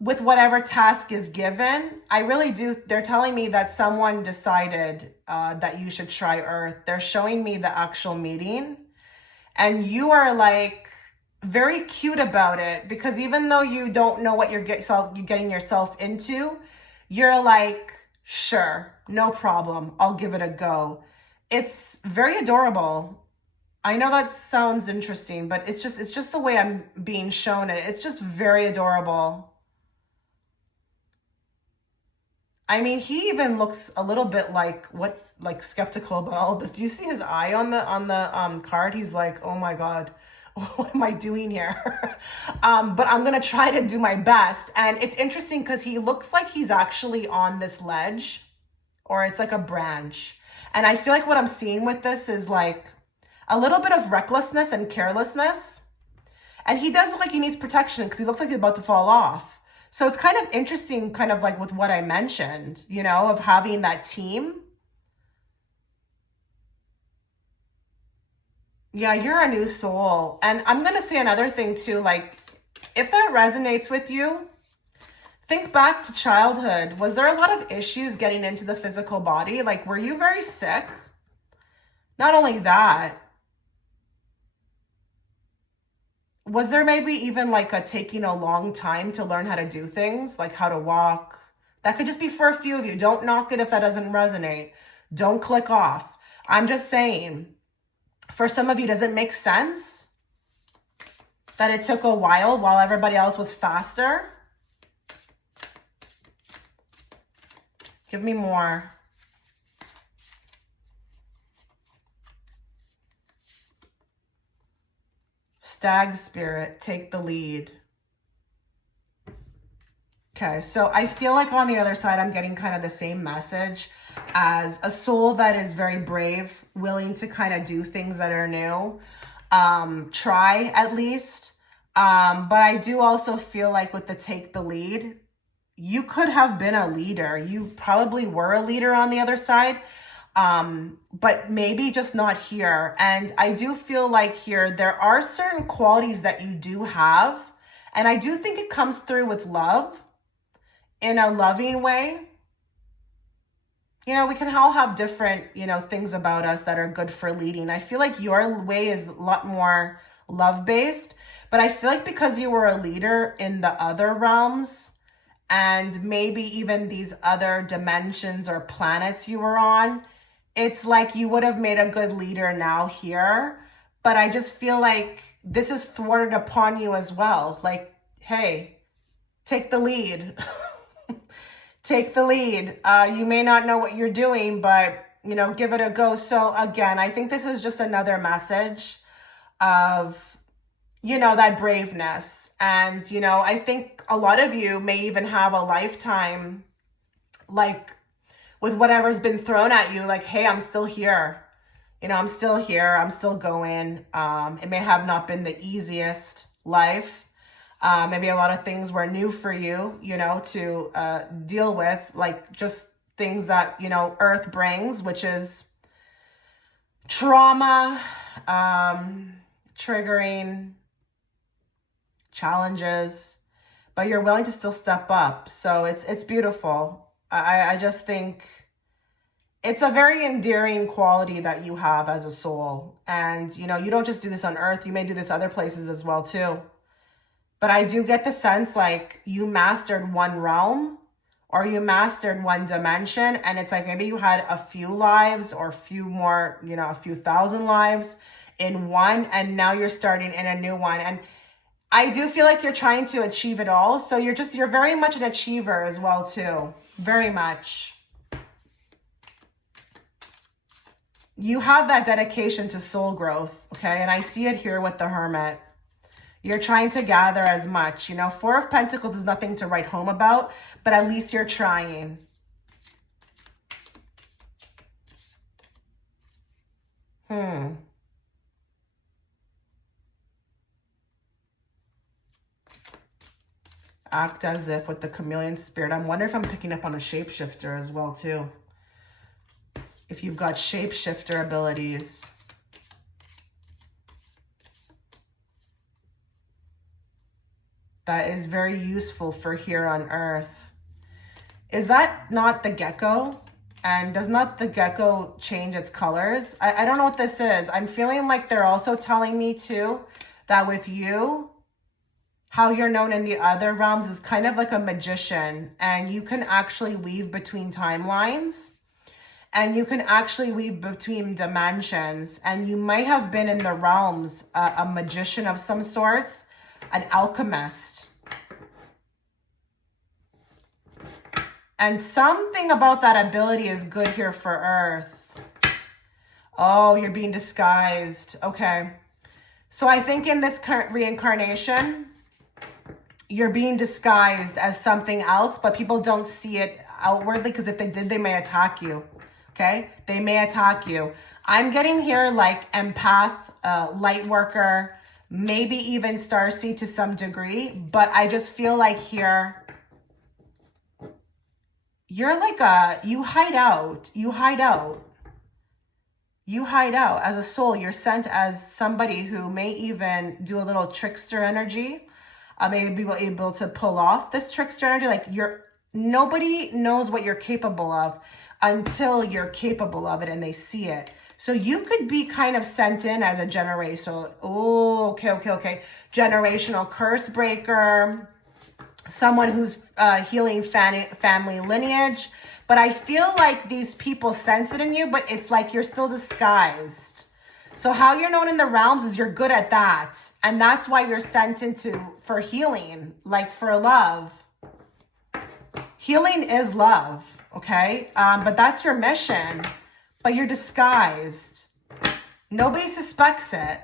with whatever task is given. I really do. They're telling me that someone decided that you should try Earth. They're showing me the actual meeting, and you are like very cute about it, because even though you don't know what you're getting yourself into, you're like, sure, no problem, I'll give it a go. It's very adorable. I know that sounds interesting, but it's just the way I'm being shown it. It's just very adorable. I mean, he even looks a little bit like skeptical about all of this. Do you see his eye on the card? He's like, oh my God, what am I doing here? But I'm going to try to do my best. And it's interesting because he looks like he's actually on this ledge, or it's like a branch. And I feel like what I'm seeing with this is like a little bit of recklessness and carelessness. And he does look like he needs protection, because he looks like he's about to fall off. So it's kind of interesting, kind of like with what I mentioned, you know, of having that team. Yeah, you're a new soul. And I'm going to say another thing too, like, if that resonates with you, think back to childhood. Was there a lot of issues getting into the physical body? Like, were you very sick? Not only that, was there maybe even like taking a long time to learn how to do things, like how to walk? That could just be for a few of you. Don't knock it if that doesn't resonate. Don't click off. I'm just saying, for some of you, does it make sense that it took a while everybody else was faster? Give me more. Stag spirit, take the lead. Okay, so I feel like on the other side, I'm getting kind of the same message as a soul that is very brave, willing to kind of do things that are new. Try at least. But I do also feel like with the take the lead, you could have been a leader. You probably were a leader on the other side. But maybe just not here. And I do feel like here, there are certain qualities that you do have. And I do think it comes through with love, in a loving way. you know, we can all have different, you know, things about us that are good for leading. I feel like your way is a lot more love-based, but I feel like because you were a leader in the other realms and maybe even these other dimensions or planets you were on, it's like you would have made a good leader now here. But I just feel like this is thwarted upon you as well. Like, hey, take the lead. Take the lead. You may not know what you're doing, but, you know, give it a go. So again, I think this is just another message of, you know, that braveness. And, you know, I think a lot of you may even have a lifetime, like with whatever's been thrown at you, like, hey, I'm still here. You know, I'm still here. I'm still going. It may have not been the easiest life. Maybe a lot of things were new for you, you know, to deal with, like just things that, you know, Earth brings, which is trauma, triggering, challenges, but you're willing to still step up. So it's beautiful. I just think it's a very endearing quality that you have as a soul. And, you know, you don't just do this on Earth. You may do this other places as well, too. But I do get the sense like you mastered one realm or you mastered one dimension. And it's like maybe you had a few lives or a few more, you know, a few thousand lives in one. And now you're starting in a new one. And I do feel like you're trying to achieve it all. So you're very much an achiever as well, too. Very much. You have that dedication to soul growth. Okay. And I see it here with the Hermit. You're trying to gather as much, you know, Four of Pentacles is nothing to write home about, but at least you're trying. Act as if with the chameleon spirit. I'm wondering if I'm picking up on a shapeshifter as well, too. If you've got shapeshifter abilities. That is very useful for here on Earth. Is that not the gecko? And does not the gecko change its colors? I don't know what this is. I'm feeling like they're also telling me too that with you, how you're known in the other realms is kind of like a magician, and you can actually weave between timelines and you can actually weave between dimensions, and you might have been in the realms a magician of some sorts, an alchemist. And something about that ability is good here for Earth. Oh, you're being disguised. Okay. So I think in this current reincarnation, you're being disguised as something else, but people don't see it outwardly because if they did, they may attack you. Okay? They may attack you. I'm getting here like empath, light worker, maybe even starseed to some degree, but I just feel like here, you're like you hide out. You hide out. You hide out as a soul. You're sent as somebody who may even do a little trickster energy. Maybe be able to pull off this trickster energy. Like nobody knows what you're capable of until you're capable of it and they see it. So you could be kind of sent in as a generational. Oh, okay. Generational curse breaker. Someone who's healing family lineage. But I feel like these people sense it in you, but it's like you're still disguised. So how you're known in the realms is you're good at that. And that's why you're sent into for healing, like for love. Healing is love, okay? But that's your mission. But you're disguised. Nobody suspects it.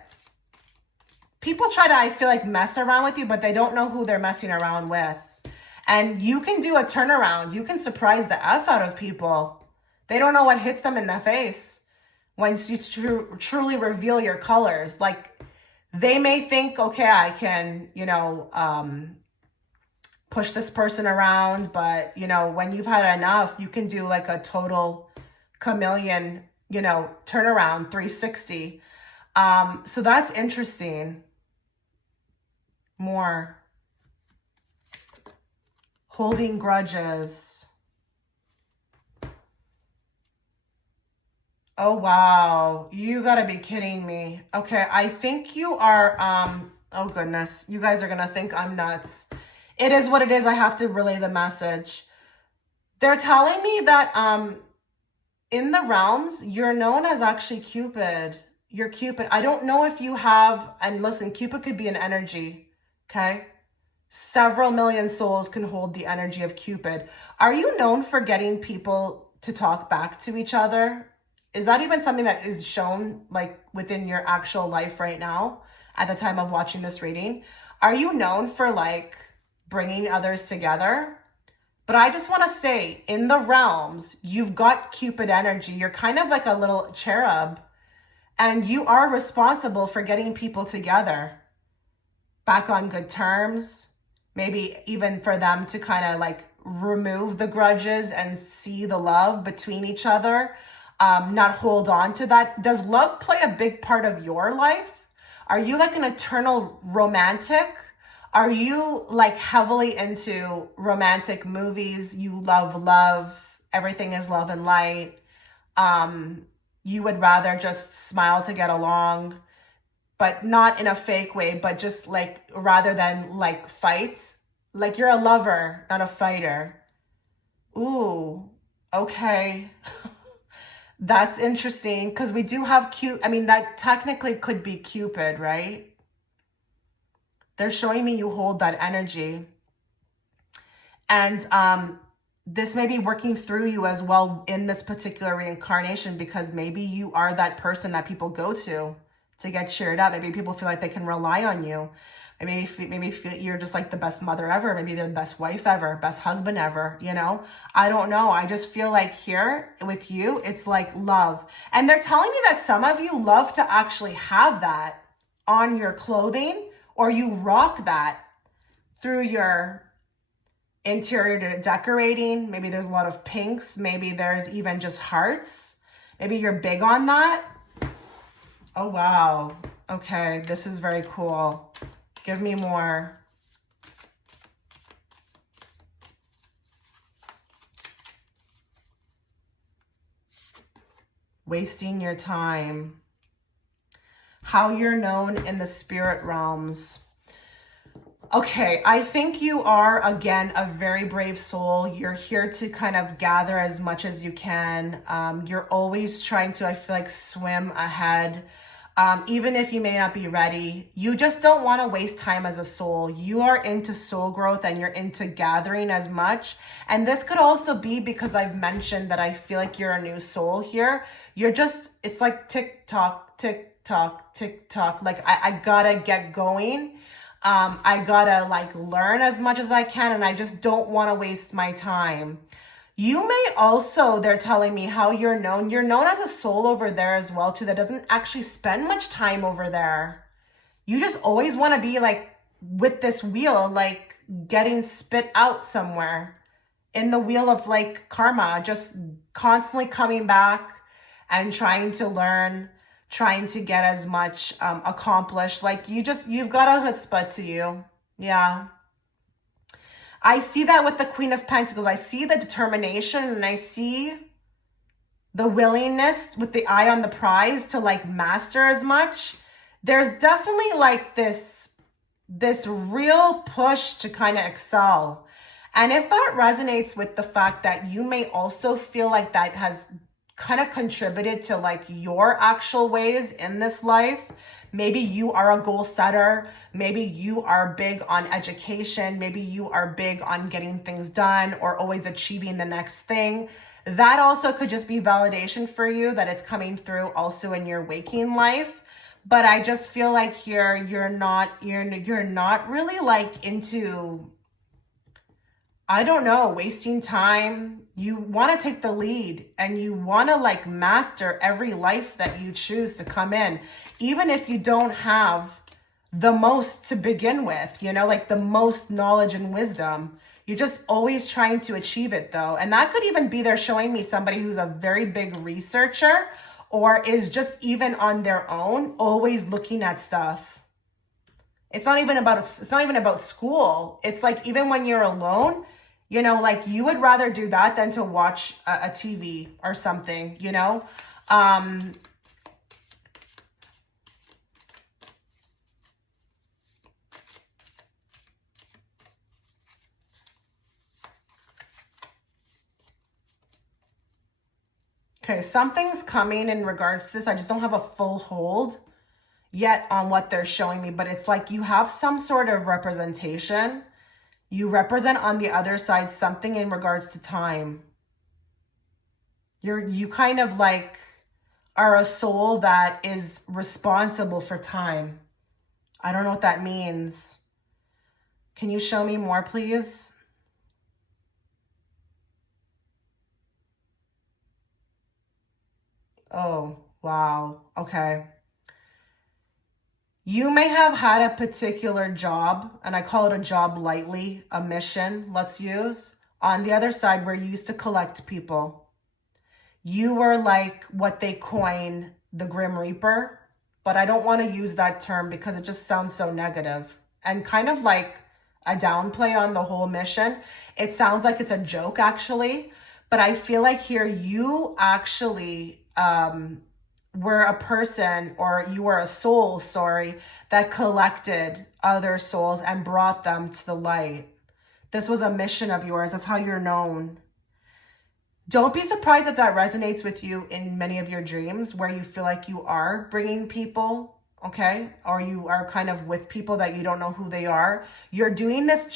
People try to, I feel like, mess around with you, but they don't know who they're messing around with. And you can do a turnaround. You can surprise the F out of people. They don't know what hits them in the face once you truly reveal your colors. Like, they may think, okay, I can, you know, push this person around. But, you know, when you've had enough, you can do like a total chameleon, you know, turnaround 360. So that's interesting. More. Holding grudges. Oh, wow. You gotta be kidding me. Okay, I think you are, oh goodness. You guys are gonna think I'm nuts. It is what it is. I have to relay the message. They're telling me that, in the realms, you're known as actually Cupid. You're Cupid. I don't know if you have, and listen, Cupid could be an energy, okay? Several million souls can hold the energy of Cupid. Are you known for getting people to talk back to each other? Is that even something that is shown like within your actual life right now at the time of watching this reading? Are you known for like bringing others together? But I just want to say, in the realms, you've got Cupid energy. You're kind of like a little cherub, and you are responsible for getting people together back on good terms. Maybe even for them to kind of like remove the grudges and see the love between each other, not hold on to that. Does love play a big part of your life? Are you like an eternal romantic? Are you like heavily into romantic movies? You love love. Everything is love and light. You would rather just smile to get along, but not in a fake way, but just like rather than like fight. Like you're a lover, not a fighter. Ooh, okay. That's interesting because we do have I mean, that technically could be Cupid, right? They're showing me you hold that energy. And this may be working through you as well in this particular reincarnation, because maybe you are that person that people go to get cheered up. Maybe people feel like they can rely on you. Maybe feel you're just like the best mother ever. Maybe they're the best wife ever, best husband ever, you know? I don't know. I just feel like here with you, it's like love. And they're telling me that some of you love to actually have that on your clothing, or you rock that through your interior decorating. Maybe there's a lot of pinks. Maybe there's even just hearts. Maybe you're big on that. Oh, wow. Okay, this is very cool. Give me more. Wasting your time. How you're known in the spirit realms. Okay, I think you are, again, a very brave soul. You're here to kind of gather as much as you can. You're always trying to, I feel like, swim ahead. Even if you may not be ready, you just don't want to waste time as a soul. You are into soul growth and you're into gathering as much. And this could also be because I've mentioned that I feel like you're a new soul here. You're just, it's like tick tock, tick tock, tick tock. Like I gotta get going. I gotta like learn as much as I can, and I just don't want to waste my time. You may also, they're telling me how you're known. You're known as a soul over there as well too, that doesn't actually spend much time over there. You just always want to be like with this wheel, like getting spit out somewhere in the wheel of like karma, just constantly coming back and trying to learn, trying to get as much accomplished. Like you've got a chutzpah to you. Yeah. I see that with the Queen of Pentacles. I see the determination, and I see the willingness with the eye on the prize to like master as much. There's definitely like this real push to kind of excel. And if that resonates with the fact that you may also feel like that has kind of contributed to like your actual ways in this life, maybe you are a goal setter. Maybe you are big on education. Maybe you are big on getting things done or always achieving the next thing. That also could just be validation for you that it's coming through also in your waking life. But I just feel like here you're not really like into, I don't know, wasting time. You want to take the lead and you want to like master every life that you choose to come in, even if you don't have the most to begin with, you know, like the most knowledge and wisdom. You're just always trying to achieve it though. And that could even be, they're showing me somebody who's a very big researcher or is just even on their own, always looking at stuff. It's not even about school. It's like, even when you're alone, you know, like you would rather do that than to watch a TV or something, you know? Okay, something's coming in regards to this. I just don't have a full hold yet on what they're showing me, but it's like you have some sort of representation. You represent on the other side something in regards to time. You kind of like are a soul that is responsible for time. I don't know what that means. Can you show me more, please? Oh, wow. Okay. You may have had a particular job, and I call it a job lightly, a mission, let's use, on the other side where you used to collect people. You were like what they coin the Grim Reaper, but I don't want to use that term because it just sounds so negative and kind of like a downplay on the whole mission. It sounds like it's a joke actually, but I feel like here you actually were a person, or you were a soul, sorry, that collected other souls and brought them to the light. This was a mission of yours. That's how you're known. Don't be surprised if that resonates with you in many of your dreams where you feel like you are bringing people, okay? Or you are kind of with people that you don't know who they are. You're doing this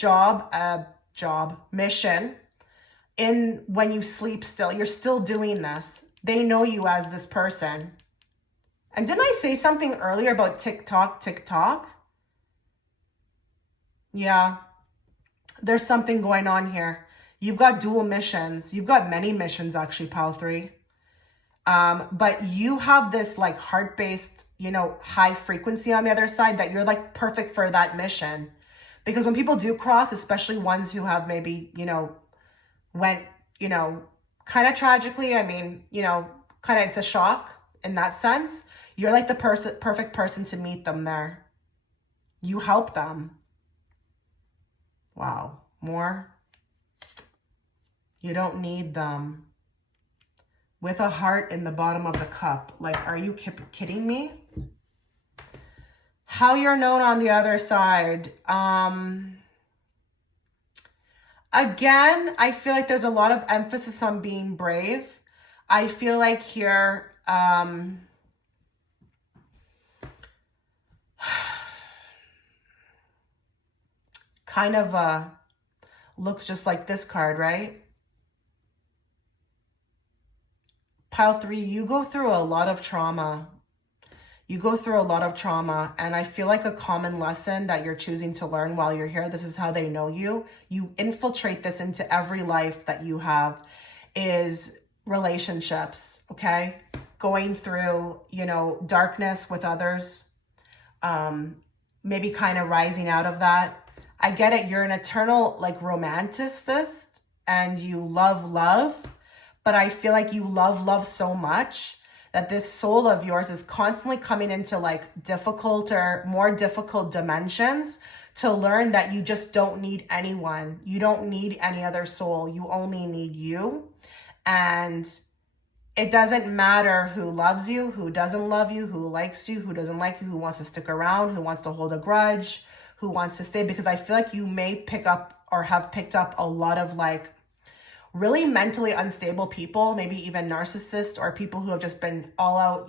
mission in when you sleep still. You're still doing this. They know you as this person. And didn't I say something earlier about TikTok? Yeah, there's something going on here. You've got dual missions. You've got many missions actually, Pile 3. But you have this like heart-based, high frequency on the other side that you're like perfect for that mission. Because when people do cross, especially ones who have maybe, went, kind of tragically, I mean, kind of it's a shock in that sense. You're like the perfect person to meet them there. You help them. Wow. More. You don't need them. With a heart in the bottom of the cup. Like, are you kidding me? How you're known on the other side. Again, I feel like there's a lot of emphasis on being brave. I feel like here, kind of looks just like this card, right? Pile 3, you go through a lot of trauma. You go through a lot of trauma, and I feel like a common lesson that you're choosing to learn while you're here, this is how they know you. You infiltrate this into every life that you have, is relationships, okay? Going through, darkness with others, maybe kind of rising out of that. I get it. You're an eternal, like, romanticist, and you love, but I feel like you love so much that this soul of yours is constantly coming into like more difficult dimensions to learn that you just don't need anyone. You don't need any other soul. You only need you. And it doesn't matter who loves you, who doesn't love you, who likes you, who doesn't like you, who wants to stick around, who wants to hold a grudge, who wants to stay, because I feel like you may pick up or have picked up a lot of like really mentally unstable people, maybe even narcissists or people who have just been all out,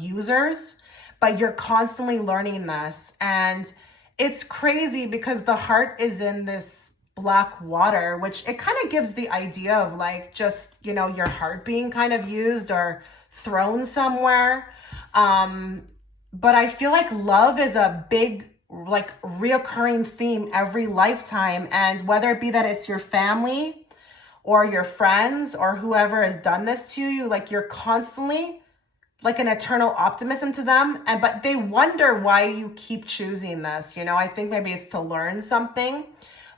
users, but you're constantly learning this. And it's crazy because the heart is in this black water, which it kind of gives the idea of like just, your heart being kind of used or thrown somewhere. But I feel like love is a big, like, reoccurring theme every lifetime. And whether it be that it's your family or your friends or whoever has done this to you, like, you're constantly like an eternal optimism to them. But they wonder why you keep choosing this. I think maybe it's to learn something,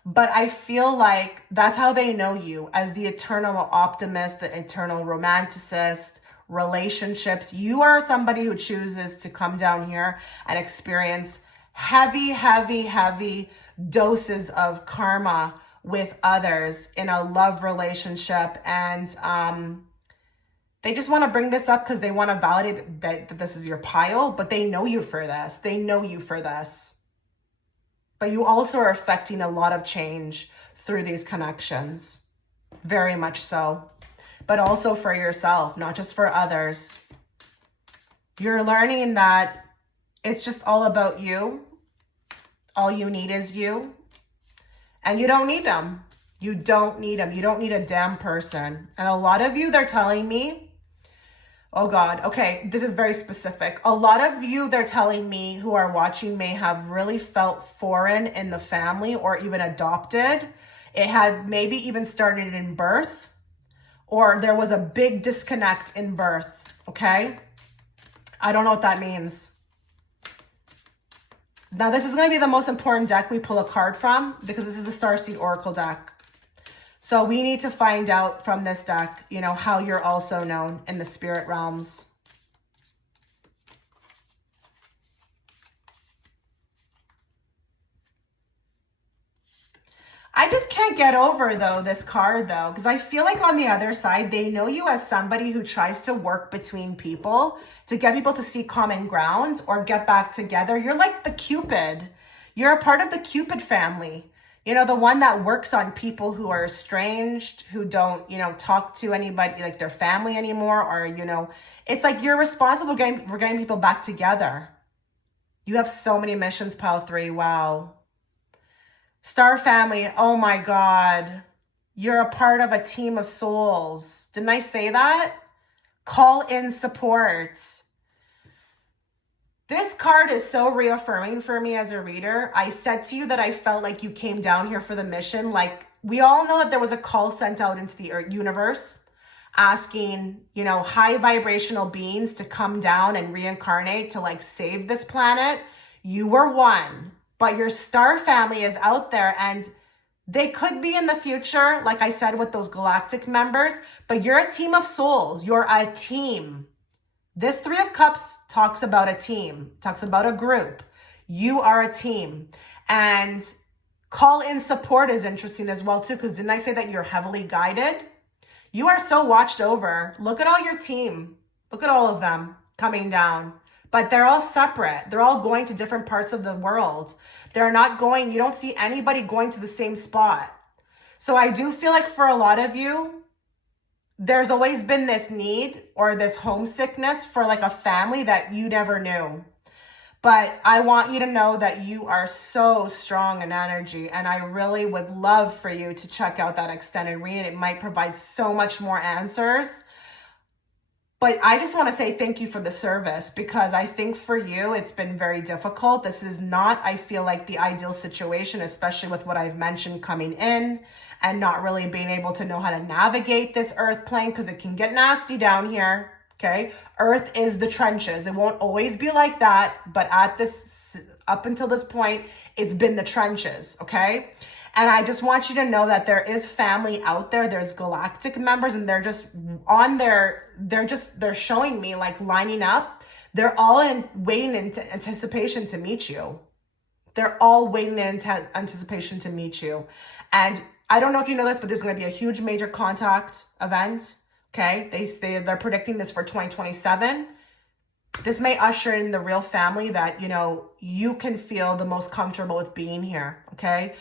but I feel like that's how they know you, as the eternal optimist, the eternal romanticist, relationships. You are somebody who chooses to come down here and experience heavy doses of karma with others in a love relationship. And They just want to bring this up because they want to validate that this is your pile, but they know you for this. They know you for this. But you also are affecting a lot of change through these connections. Very much so. But also for yourself, not just for others. You're learning that it's just all about you. All you need is you. And you don't need them. You don't need them. You don't need a damn person. And a lot of you, they're telling me, oh God, okay, this is very specific. A lot of you, they're telling me, who are watching may have really felt foreign in the family or even adopted. It had maybe even started in birth, or there was a big disconnect in birth, okay? I don't know what that means. Now, this is going to be the most important deck we pull a card from because this is a Starseed Oracle deck. So we need to find out from this deck, you know, how you're also known in the spirit realms. I just can't get over, though, this card, though, because I feel like on the other side, they know you as somebody who tries to work between people to get people to see common ground or get back together. You're like the Cupid. You're a part of the Cupid family. You know, the one that works on people who are estranged, who don't, you know, talk to anybody, like their family anymore, or, you know, it's like you're responsible for getting people back together. You have so many missions, pile 3. Wow. Star family, oh my God. You're a part of a team of souls. Didn't I say that? Call in support. This card is so reaffirming for me as a reader. I said to you that I felt like you came down here for the mission. Like, we all know that there was a call sent out into the universe asking, you know, high vibrational beings to come down and reincarnate to like save this planet. You were one. But your star family is out there and they could be in the future, like I said, with those galactic members, but you're a team of souls. You're a team. This 3 of Cups talks about a team, talks about a group. You are a team. And call in support is interesting as well, too, because didn't I say that you're heavily guided? You are so watched over. Look at all your team. Look at all of them coming down. But they're all separate. They're all going to different parts of the world. They're not going, you don't see anybody going to the same spot. So I do feel like for a lot of you, there's always been this need or this homesickness for like a family that you never knew. But I want you to know that you are so strong in energy. And I really would love for you to check out that extended reading. It might provide so much more answers. But I just want to say thank you for the service because I think for you, it's been very difficult. This is not, I feel like, the ideal situation, especially with what I've mentioned coming in and not really being able to know how to navigate this earth plane because it can get nasty down here, okay? Earth is the trenches. It won't always be like that, but up until this point, it's been the trenches, okay? And I just want you to know that there is family out there. There's galactic members and they're just on they're showing me like lining up. They're all waiting in anticipation to meet you. They're all waiting in anticipation to meet you. And I don't know if you know this, but there's going to be a huge major contact event. Okay. They're predicting this for 2027. This may usher in the real family that, you know, you can feel the most comfortable with being here, okay?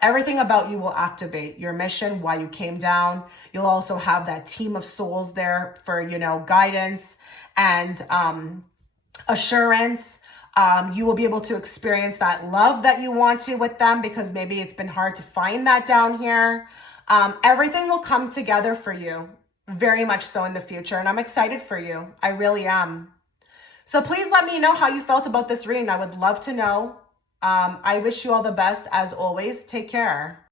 Everything about you will activate your mission, why you came down. You'll also have that team of souls there for, you know, guidance and assurance. You will be able to experience that love that you want to with them because maybe it's been hard to find that down here. Everything will come together for you, very much so in the future. And I'm excited for you. I really am. So please let me know how you felt about this reading. I would love to know. I wish you all the best as always. Take care.